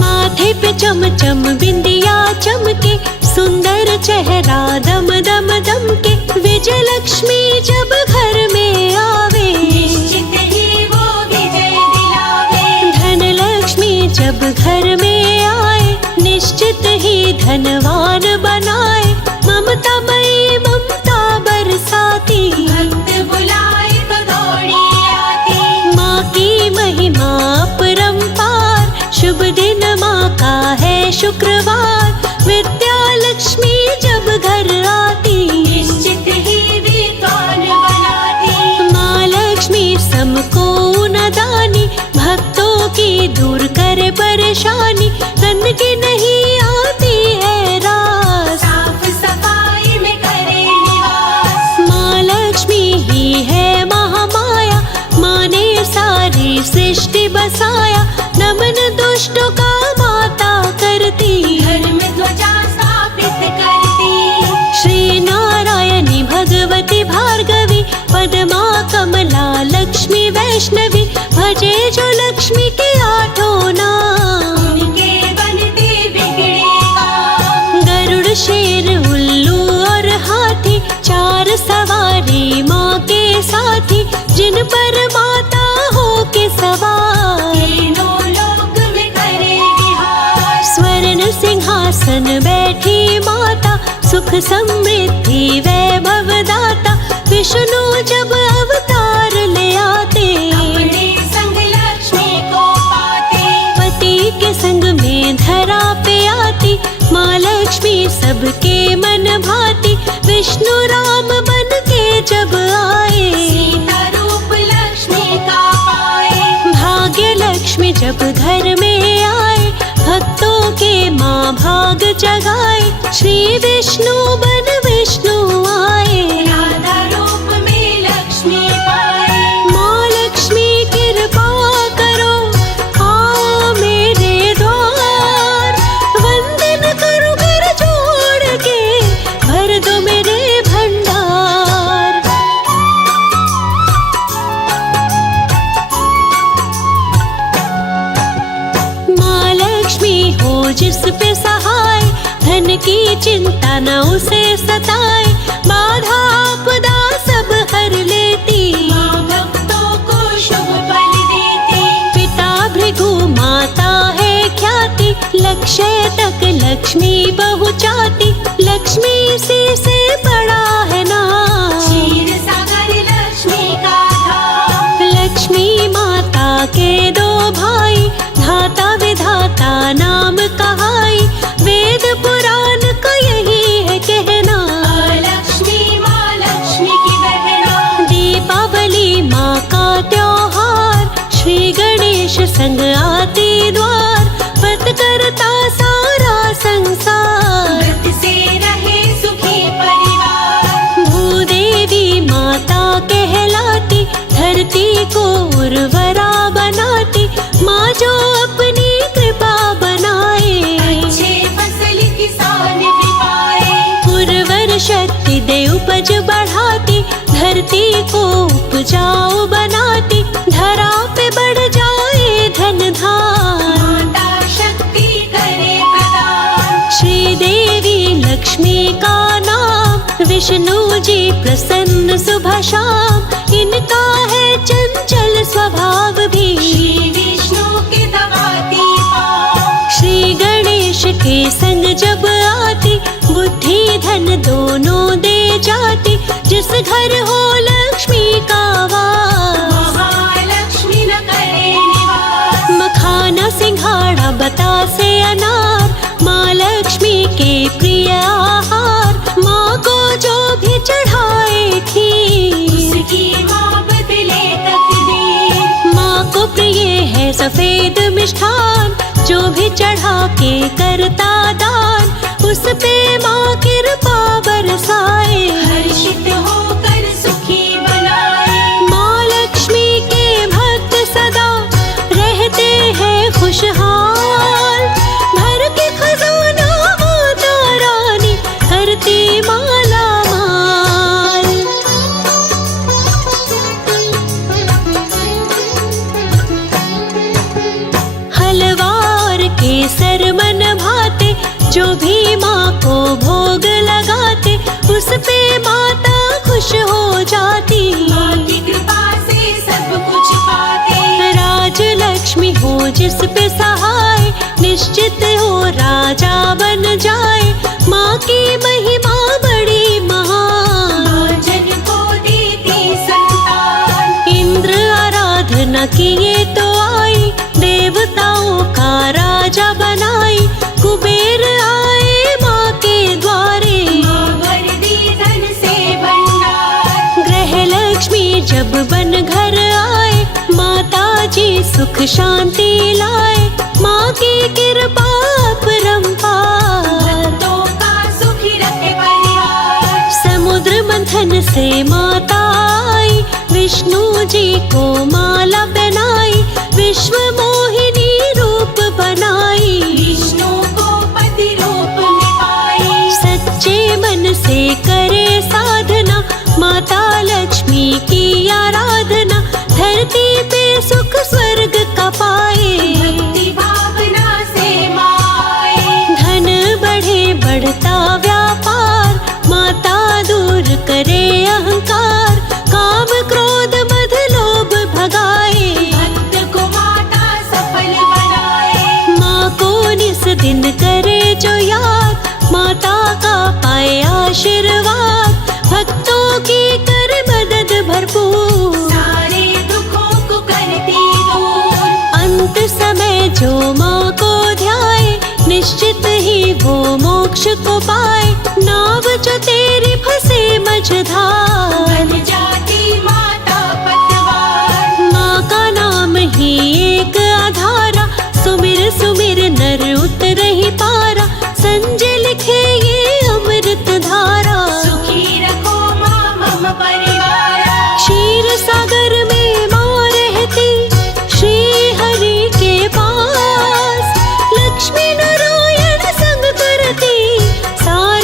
माथे पे चम चम बिंदिया चमके, सुंदर चेहरा दम दम दम के, विजय लक्ष्मी जब घर में आवे, निश्चित ही वो विजय दिलावे। धन लक्ष्मी जब घर में आए, निश्चित ही धनवान बनाए, ममता मई ममता बरसाती, भक्त बुलाए तो दौड़ी आती। माँ की महिमा अपरंपार, शुभ दिन माँ का है शुक्रवार, विद्या लक्ष्मी जब घर आती, निश्चित ही विद्वान बनाती। माँ लक्ष्मी सबको न दानी, भक्तों की दूर करे परेशानी, गंदगी नहीं आती है रास, साफ सफाई में करे निवास। माँ लक्ष्मी ही है महामाया, माँ ने सारी सृष्टि बसाया, नमन दुष्टों का माता करती, धर्म ध्वजा स्थापित करती। श्री नारायणी भगवती भार्गवी, पद्मा कमला लक्ष्मी वैष्णवी, भजे जो लक्ष्मी के आठों नाम, उनके बनते बिगड़े काम। गरुड़ शेर उल्लू और हाथी, चार सवारी माँ के साथी, जिन पर माता हो के सवार, तीनों लोक में करे विहार। स्वर्ण सिंहासन बैठी माता, सुख समृद्धि वैभव दाता, विष्णु जब अवतार ले आते, अपने संग लक्ष्मी को पाते। पति के संग में धरा पे आती, माँ लक्ष्मी सबके मन भाती, विष्णु राम बन के जब आए, सीता रूप लक्ष्मी का पाए। भाग्य लक्ष्मी जब घर में आए, भक्तों के माँ भाग जगाए, श्री विष्णु बन विष्णु आए, राधा रूप में लक्ष्मी पाए। माँ लक्ष्मी कृपा करो, आओ मेरे द्वार, वंदन करो कर जोड़ के, भर दो मेरे भंडार। माँ लक्ष्मी हो जिस पे सहाय, धन की चिंता न उसे सताए, बाधा आपदा सब हर लेती, माँ भक्तों को शुभ फल देती। पिता भृगु माता है ख्याति, लक्ष्य तक लक्ष्मी पहुँचाती, लक्ष्मी सी से बड़ा है नाम, क्षीर सागर लक्ष्मी का धाम। लक्ष्मी माता के दो भाई, धाता विधाता नाम कहाई, वेद पुराण का यही है कहना, लक्ष्मी माँ लक्ष्मी की बहना। दीपावली माँ का त्योहार, श्री गणेश संग आते द्वार, व्रत करता सारा संसार, व्रत से रहे सुखी परिवार। भूदेवी माता कहलाती, धरती को उर्वरा बनाती, माँ जो अपनी कृपा बनाए, अच्छे फसल किसान भी पाए। उर्वर शक्ति दे उपज बढ़ाती, धरती को उपजाऊ बनाती, धरा पे बढ़ जाए धन धान, माता शक्ति करे प्रदान। श्री देवी लक्ष्मी का नाम, विष्णु जी प्रसन्न सुबह शाम, इनका है चंचल स्वभाव भी, श्री विष्णु के दबाती पाँव। श्री गणेश के संग जब आती, बुद्धि धन दोनों दे जाती, जिस घर हो लक्ष्मी का वास, महालक्ष्मी न करे निवास। मखाना सिंघाड़ा बतासे अनार, माँ लक्ष्मी के प्रिय आहार, माँ को जो भी चढ़ाए थी, उसकी माँ बदले तकदीर। माँ को प्रिय है सफेद मिष्ठान, जो भी चढ़ा के करता दान, उस पे माँ कृपा बरसाए, हर्षित होकर सुखी बनाए। माँ लक्ष्मी के भक्त सदा रहते हैं खुशहाल, भर के खजाना माता रानी करती माला माल। हलवार के सर मन भाते, जो भी माँ को भोग लगाते, उस पे माता खुश हो जाती, माँ की कृपा से सब कुछ पाते। राज लक्ष्मी हो जिस पे सहाय, निश्चित हो राजा बन जाए, माँ की महिमा बड़ी महान, माँ जन को देती संतान। इंद्र आराधना किए तो आई, देवताओं का राजा बनाई, कुबेर आए माँ के द्वारे, माँ भर दी धन से भंडार। ग्रह लक्ष्मी जब बन घर आए, माता जी सुख शांति लाए, माँ की कृपा परंपार, भक्तों का सुखी रखे परिवार। समुद्र मंथन से माता आई, विष्णु जी को माला पहनाई, विश्व मोहिनी रूप बनाई, विष्णु को पति रूप में पाई। सच्चे मन से करे साधना, माता लक्ष्मी की आराधना, धरती पे सुख स्वर्ग का पाए, भक्ति भावना से माँ आए। धन बढ़े बढ़ता व्यापार, माता दूर करे अहंकार, काम क्रोध मद लोभ भगाए, भक्त को माता सफल बनाए। माँ को निस दिन करे जो याद, माता का पाए आशीर्वाद, भक्तों की कर मदद भरपूर, सारे दुखों को करती दूर। अंत समय जो माँ को ध्याए, निश्चित ही वो मोक्ष को पाए, नाव जो तेरी फंसे मझधार, बन जाती माता पतवार। माँ का नाम ही एक आधारा, सुमिर सुमिर नर उतरहि पारा, संजय लिखे ये अमृत धारा, सुखी रखो माँ मम परिवार। क्षीर सागर में माँ रहती, श्री हरि के पास, लक्ष्मी नारायण संग करती, सारे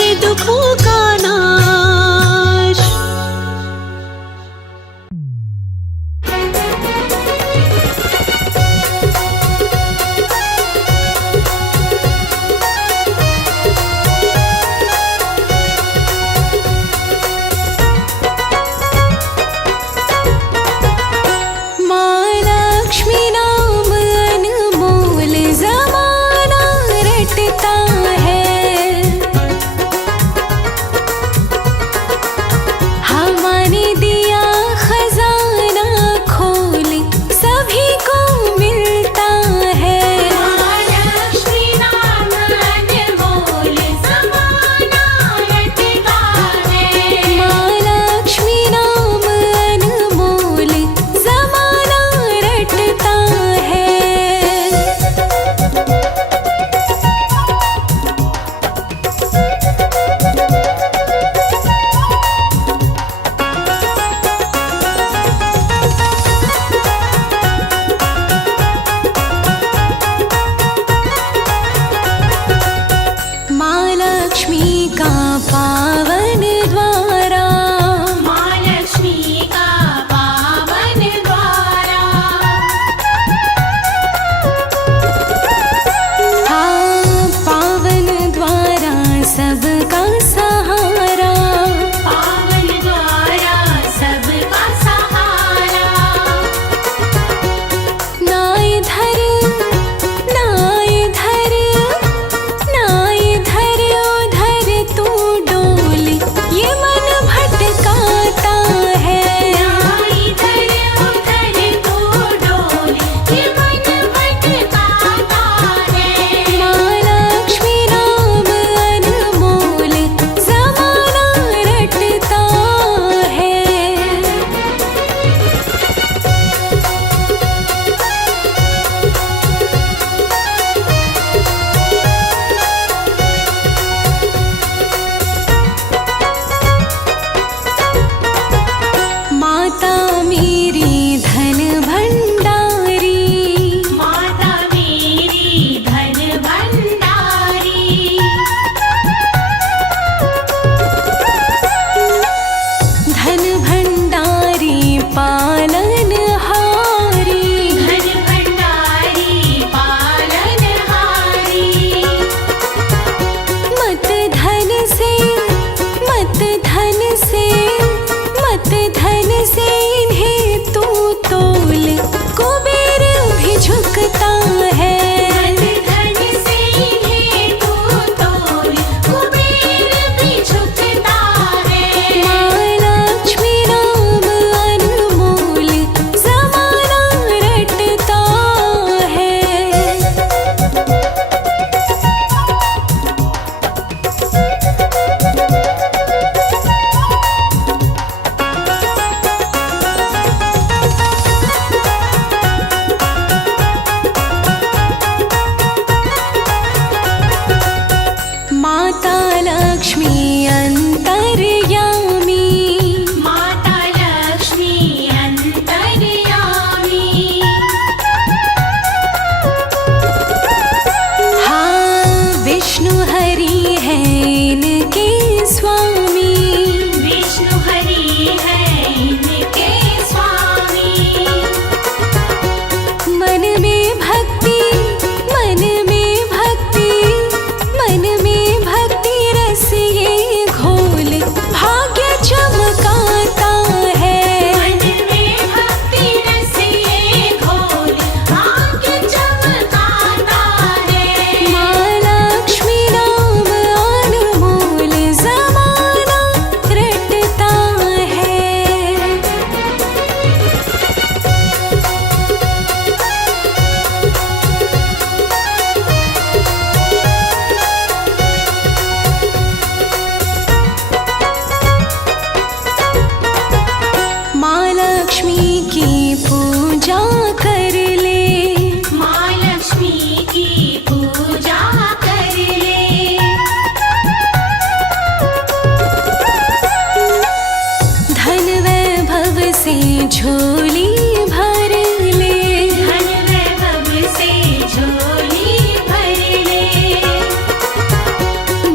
झोली भर ले। धन वैभव से झोली भर ले।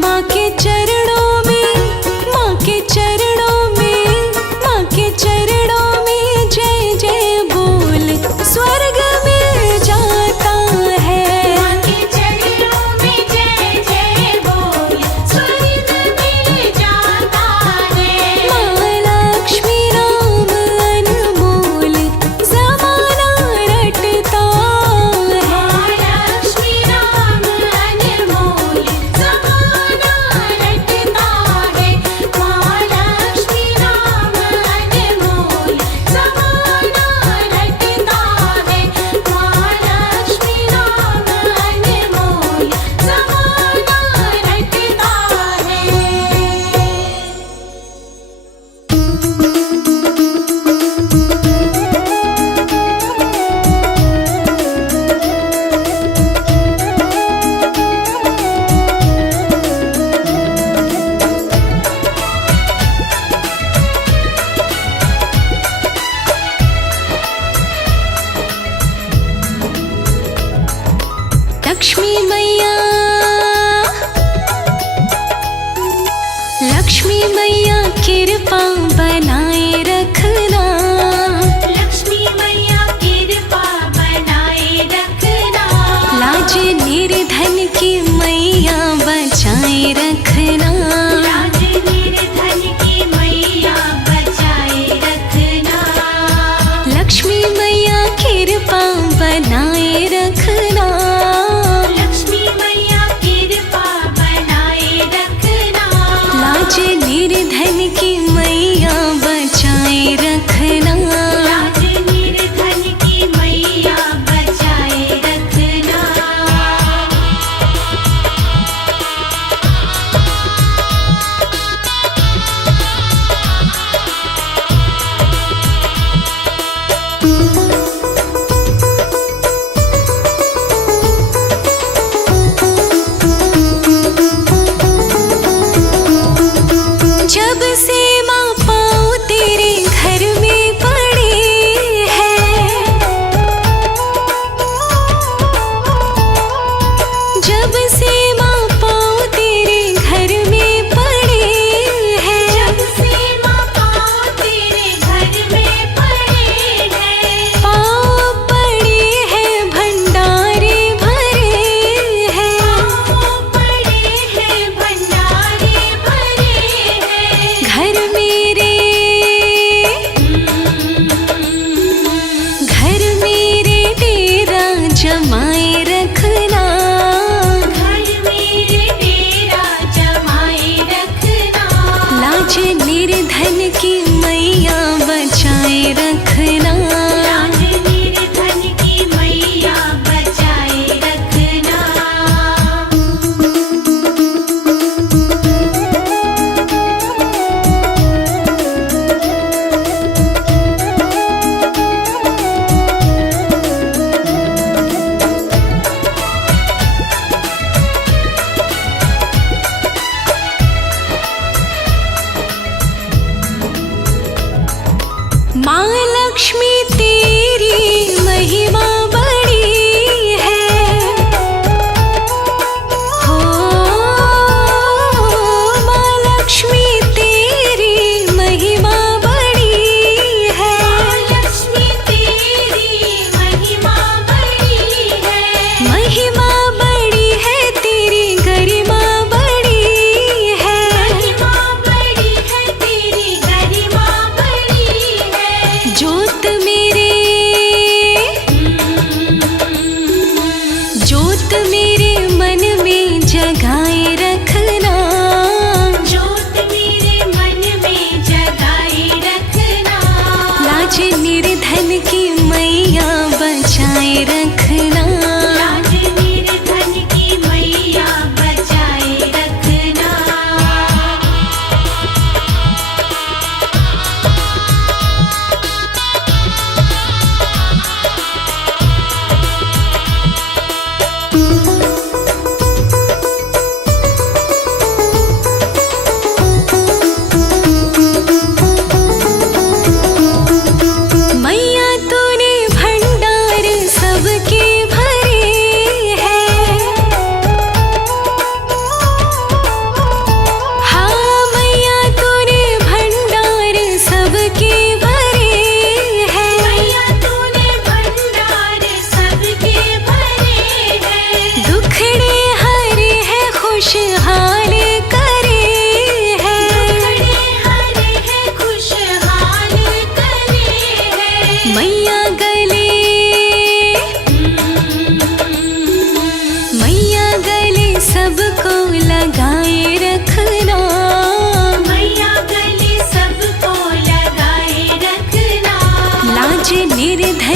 माँ के चरणों में, माँ के चरणों में, माँ के चरणों में जय जय बोल स्वर्ग में जाता है। माँ के चरणों में जय जय बोल स्वर्ग में जाता है। माँ लक्ष्मी राम अनमोल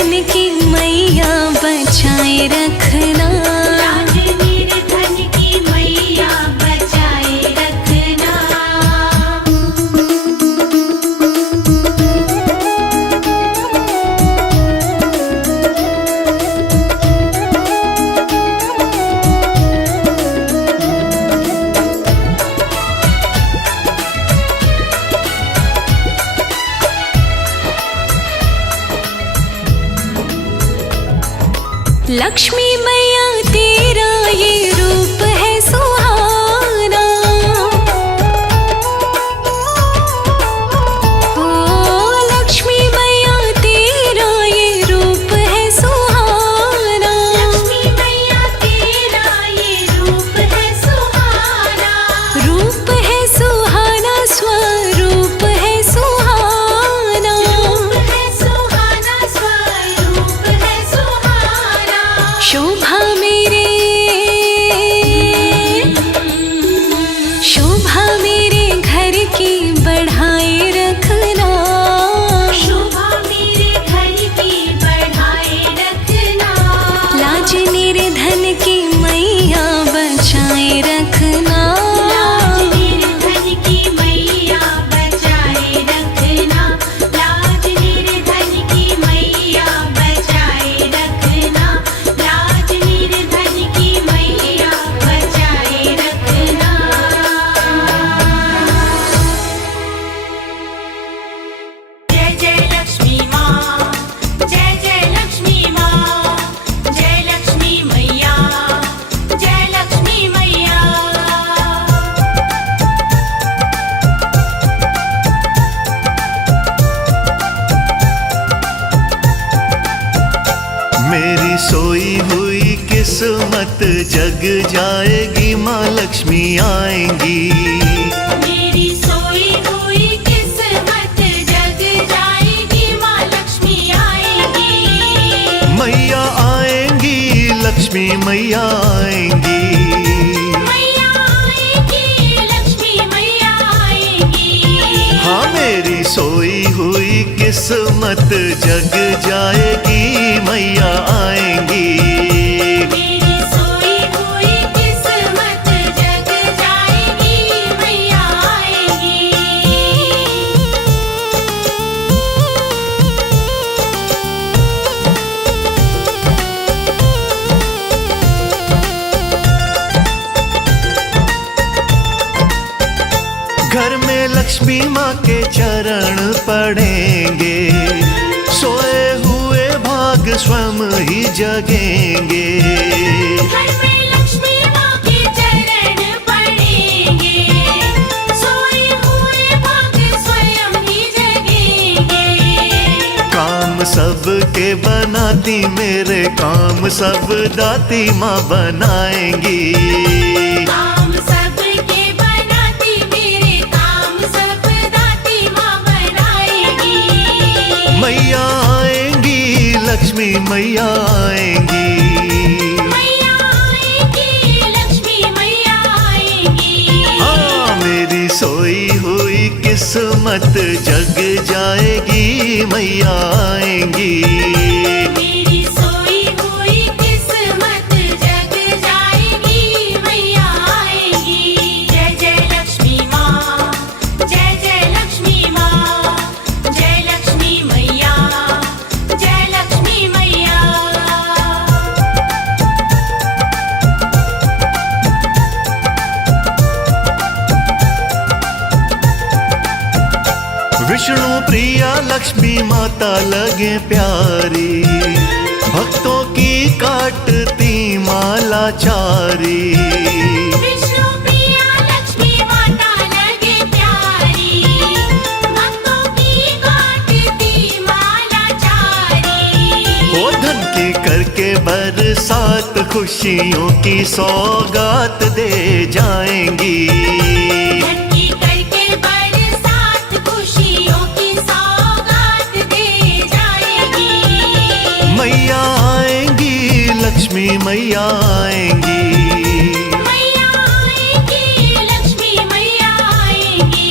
निर्धन की मैया बचाए रखना। लाज निर्धन की मैया बचाए रखना। लक्ष्मी मैया तेरा ये रूप है सुहाना। ओ लक्ष्मी मैया तेरा ये रूप है सुहाना। लक्ष्मी मैया तेरा ये रूप है सुहाना। रूप है सुहाना, स्वरूप है सुहाना। रूप है सुहाना, स्वरूप है सुहाना। शोभा मेरे, शोभा मेरे घर की बढ़ाए रखना। शोभा मेरे घर की बढ़ाए रखना। लाज निर्धन की मैया बचाए रखना। लाज निर्धन की मैया बचाए रखना। लाज निर्धन की मैया बचाए रखना। लाज निर्धन की मैया बचाए रखना। जय जय लक्ष्मी माँ, जय जय लक्ष्मी माँ, जय लक्ष्मी मैया, जय लक्ष्मी मैया। मेरी सोई हुई किस्मत जग जाएगी, माँ लक्ष्मी आएंगी। मेरी सोई हुई किस्मत जग जाएगी, माँ लक्ष्मी आएगी। मैया आएंगी, लक्ष्मी मैया आएंगी। मैया आएगी, लक्ष्मी मैया आएगी। हाँ मेरी सोई हुई किस्मत जग जाएगी, मैया आएंगी। मेरी सोई हुई किस्मत जग जाएगी, मैया आएगी। घर में लक्ष्मी माँ के चरण पड़ेंगे, सोए हुए भाग स्वयं ही जगेंगे। घर में लक्ष्मी माँ के चरण पड़ेंगे, सोए हुए भाग स्वयं ही जगेंगे। काम सबके बनाती, मेरे काम सब दाती माँ बनाएंगी। काम सबके बनाती, मेरे काम सब दाती माँ बनाएगी। मैया आएंगी, लक्ष्मी मैया आएंगी। मैया आएगी, लक्ष्मी मैया आएगी। हाँ मेरी सोई हुई किस्मत जग जाएगी, मैया आएंगी। मेरी सोई हुई किस्मत जग जाएगी, मैया आएगी। जय जय लक्ष्मी माँ, जय जय लक्ष्मी माँ, जय लक्ष्मी मैया, जय लक्ष्मी मैया। विष्णु प्रिया लक्ष्मी माता लगे प्यारी, भक्तों की काटती माला चारी। विष्णु प्रिया लक्ष्मी माता लगे प्यारी, भक्तों की काटती माला चारी। हो धन की करके बरसात, खुशियों की सौगात दे जाएंगी। धन की करके बरसात, खुशियों की सौगात दे जाएगी। मैया आएंगी, लक्ष्मी मैया आएंगी। मैया आएगी, लक्ष्मी मैया आएगी।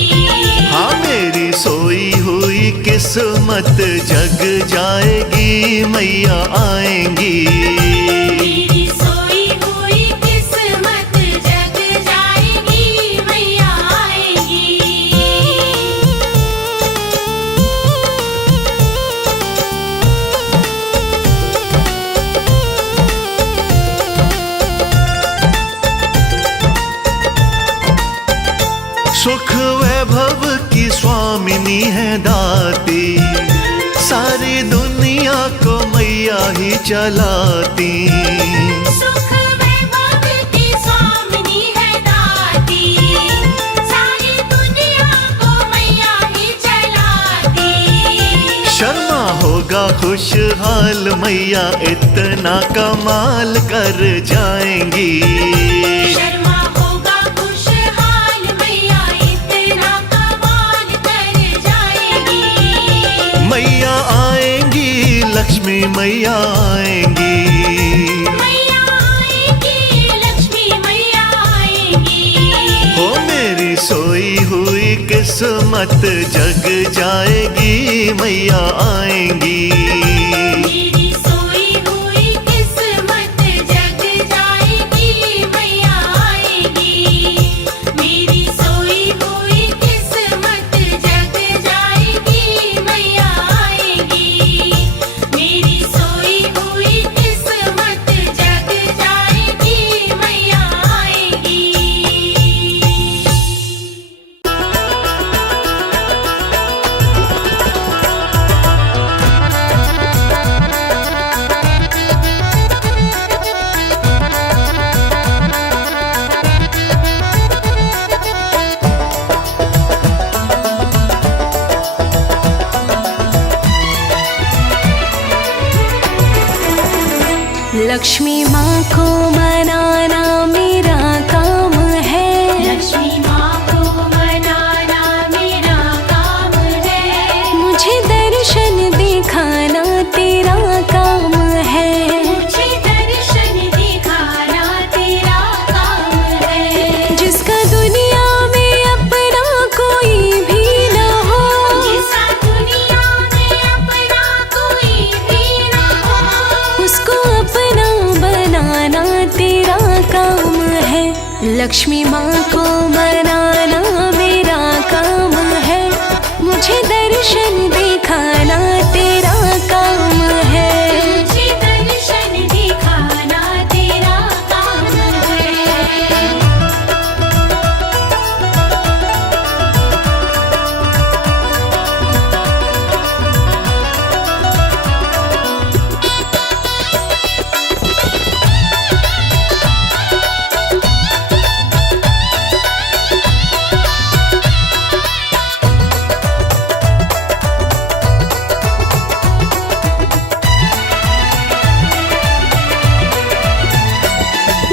हाँ मेरी सोई हुई किस्मत किस्मत जग जाएगी, मैया आएंगी। मेरी सोई हुई किस्मत जग जाएगी, मैया आएगी। सुख वैभव की स्वामिनी है दाती, सारी दुनिया को मैया ही चलाती। सुख वैभव की स्वामिनी है दाती, सारी दुनिया को मैया ही चलाती। शर्मा होगा खुशहाल मैया इतना कमाल कर जाएंगी। शर्मा होगा खुशहाल मैया इतना कमाल कर जाएगी। मैया आएंगी, लक्ष्मी मैया आएंगी। मैया आएगी, लक्ष्मी मैया आएगी। हो मेरी सोई हुई किस्मत जग जाएगी, मैया आएंगी। मेरी सोई हुई किस्मत जग जाएगी, मैया आएगी। मेरी सोई हुई किस्मत जग जाएगी, मैया आएगी। मेरी सोई हुई किस्मत जग जाएगी, मैया आएगी। लक्ष्मी माँ को मनाना मेरा काम है। लक्ष्मी माँ को मनाना मेरा काम है। मुझे दर्शन दिखाना तेरा काम है। मुझे दर्शन दिखाना तेरा काम है। जिसका दुनिया में अपना कोई भी न हो, जिसका दुनिया में अपना कोई भी ना हो, उसको अपना बनाना तेरा काम है। लक्ष्मी माँ को मनाना मेरा काम है। मुझे दर्शन दिखाना तेरा काम है। मुझे दर्शन दिखाना तेरा काम है।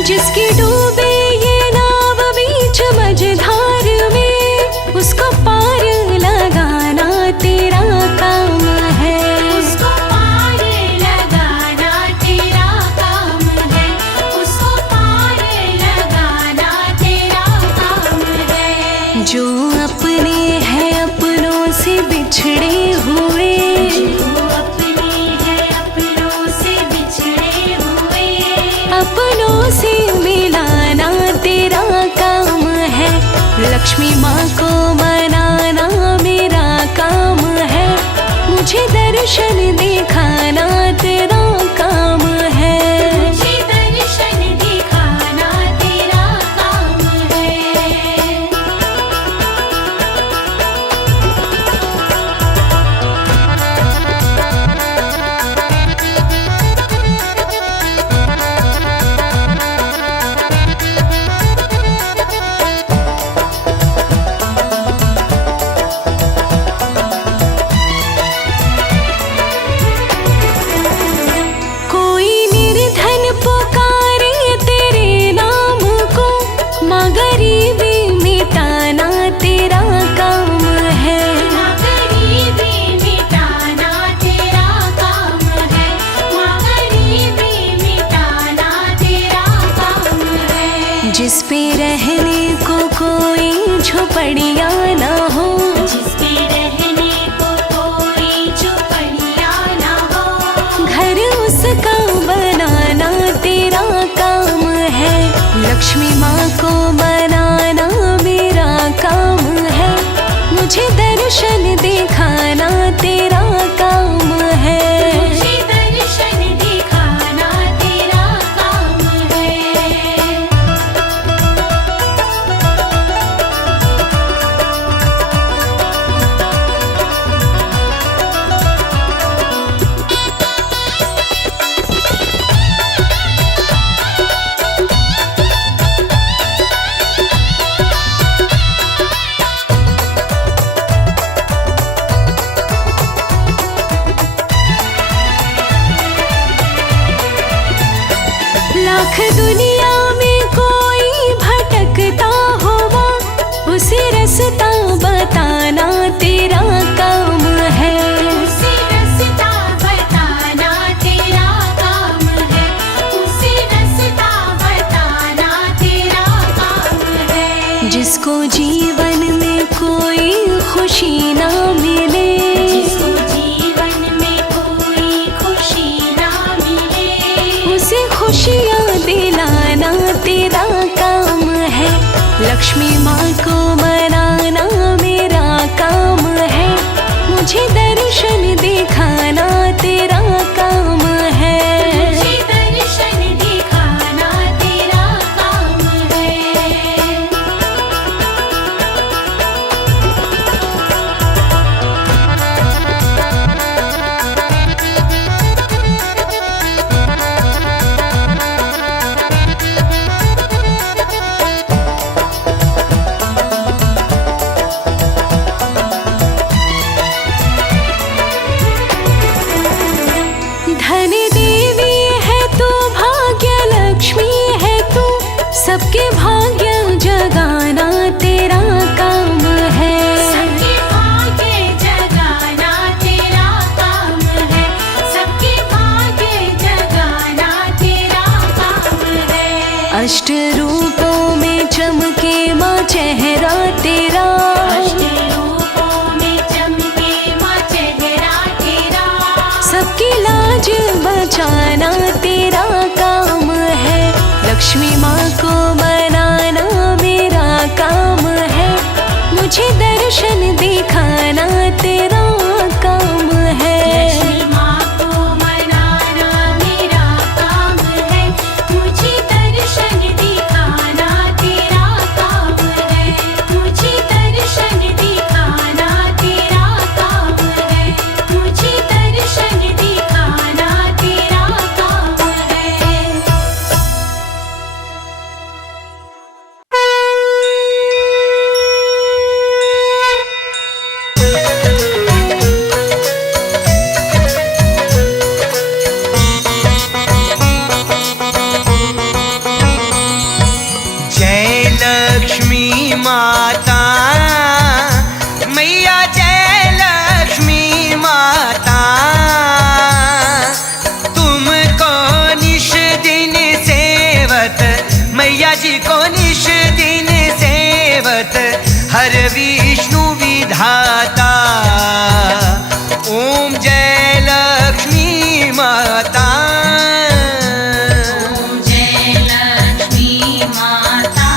जिसकी डूबे ये नाव बीच मझधार में, उसको पार लगाना तेरा काम है। उसको पार लगाना तेरा काम है। उसको पार लगाना तेरा काम है। जो अपने हैं अपनों से बिछड़े हुए, जो अपने हैं अपनों से बिछड़े हुए, अपनों से मिलाना तेरा काम है। लक्ष्मी माँ को मनाना मेरा काम है। मुझे दर्शन दिखाना तेरा काम है। मुझे दर्शन दिखाना तेरा काम है। जिस पे रहने को कोई झोपड़ियाँ ना हो, जिस पे रहने को कोई झोपड़ियाँ लक्ष्मी माँ को मनाना मेरा काम है, मुझे दर्शन दिखाना तेरा काम है। मुझे दर्शन दिखाना तेरा काम है। लाख दुनिया में कोई भटकता होगा, उसे रास्ता बताना तेरा काम है। उसे रास्ता बताना तेरा काम है। उसे रास्ता बताना तेरा काम है। जिसको जीवन में कोई खुशी ना मिले, जिसको जीवन में कोई खुशी ना मिले, उसे खुशियाँ दिलाना तेरा काम है। लक्ष्मी माँ को मनाना मेरा काम है, मुझे दर्शन दिखाना तेरा काम है। मुझे दर्शन दिखाना तेरा काम है। धन देवी है तू, भाग्य लक्ष्मी है तू, सबके भाग्य जगाना तेरा काम है। सबके भाग्य जगाना तेरा काम है। सबके भाग्य जगाना तेरा काम है। अष्ट रूपों में चमके माँ चेहरा तेरा, अष्ट रूपों में चमके माँ चेहरा तेरा, सबकी लाज बचाना तेरा काम है। लक्ष्मी माँ को मनाना मेरा काम है, मुझे दर्शन दिखाना तेरा काम है। लक्ष्मी माँ को मनाना मेरा काम है, मुझे दर्शन दिखाना तेरा काम है। मुझे दर्शन दिखाना तेरा काम है। मुझे दर्शन दिखाना तेरा काम है। जय लक्ष्मी माता मैया, जय लक्ष्मी माता, तुमको निश दिन सेवत, मैया जी को निश दिन सेवत, हर विष्णु विधाता। ओम जय लक्ष्मी माता। ओम जय लक्ष्मी माता,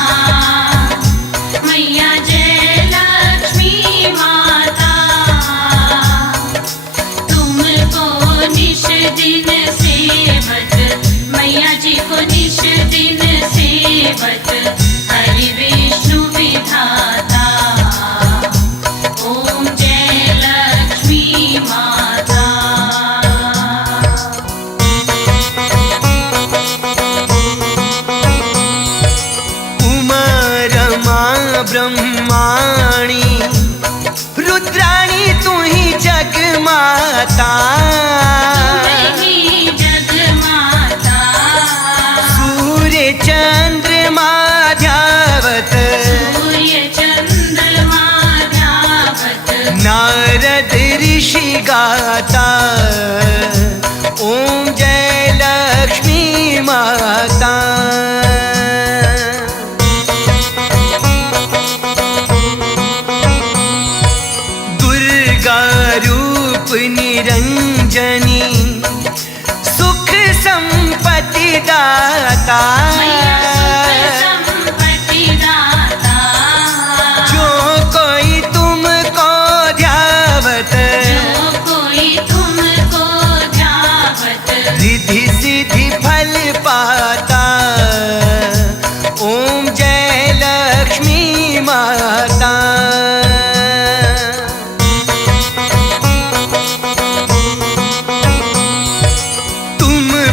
मैया जय लक्ष्मी माता, तुमको निश दिन सेवत, मैया जी को निश दिन सेवत, हरि विष्णु विधाता। ओम जय लक्ष्मी माता। उमा रमा ब्रह्माणी, रुद्राणी तू ही जग माता। ही जग माता, सूर्य चंद्रमा ध्यावत, सूर्य चंद्रमा ध्यावत, नारद ऋषि गाता। ओम जय लक्ष्मी माता। दुर्गा रूप निरंजनी, सुख संपत्ति दाता। मैया सुख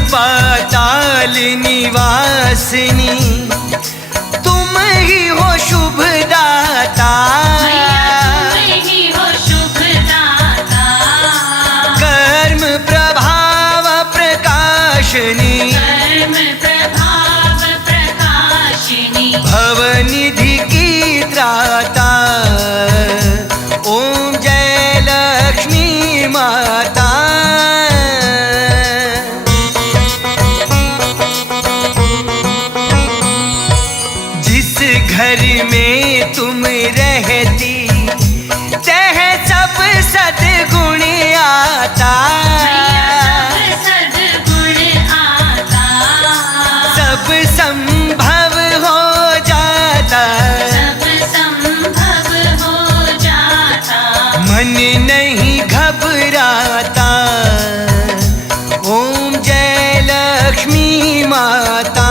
पाताल निवासिनी, तुम ही हो शुभ दाता। कर्म प्रभाव प्रकाशिनी, भवनिधि की त्राता। ओम जय लक्ष्मी माता। जिस घर में तुम रहती, तह सब सद्गुण आता। सब संभव हो जाता, मन नहीं घबराता। ओम जय लक्ष्मी माता।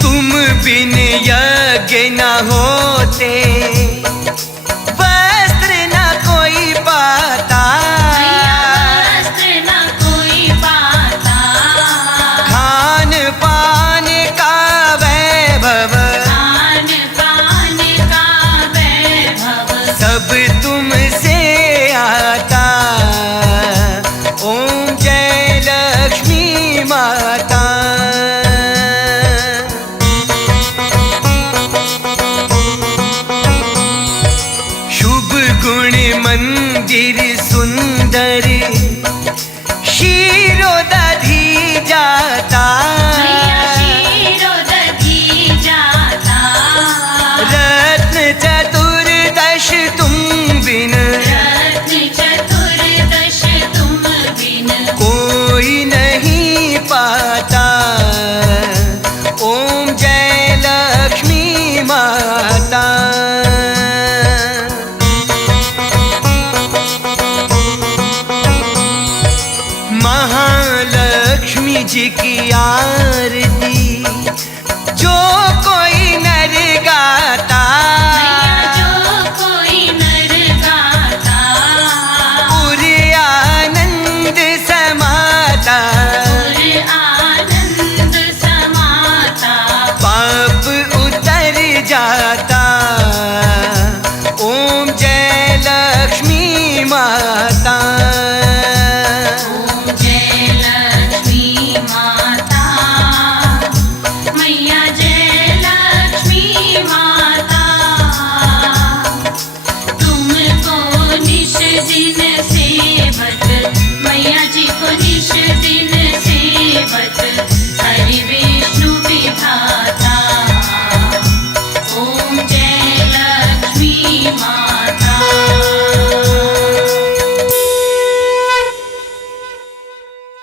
तुम बिन यज्ञ न होते, वस्त्र न कोई पाता। खान पान का वैभव, सब तुमसे आता। ओम जय लक्ष्मी माता। शुभ गुण मंदिर सुंदर, क्षीरोदधि जाता। रत्न चतुर्दश तुम बिन, कोई नहीं पाता। ओम जय लक्ष्मी माता। महालक्ष्मी जी की आरती जो कोई नर गाता। पूरे आनंद समाता, पाप उतर जाता। ओम जय लक्ष्मी माता। मैया जय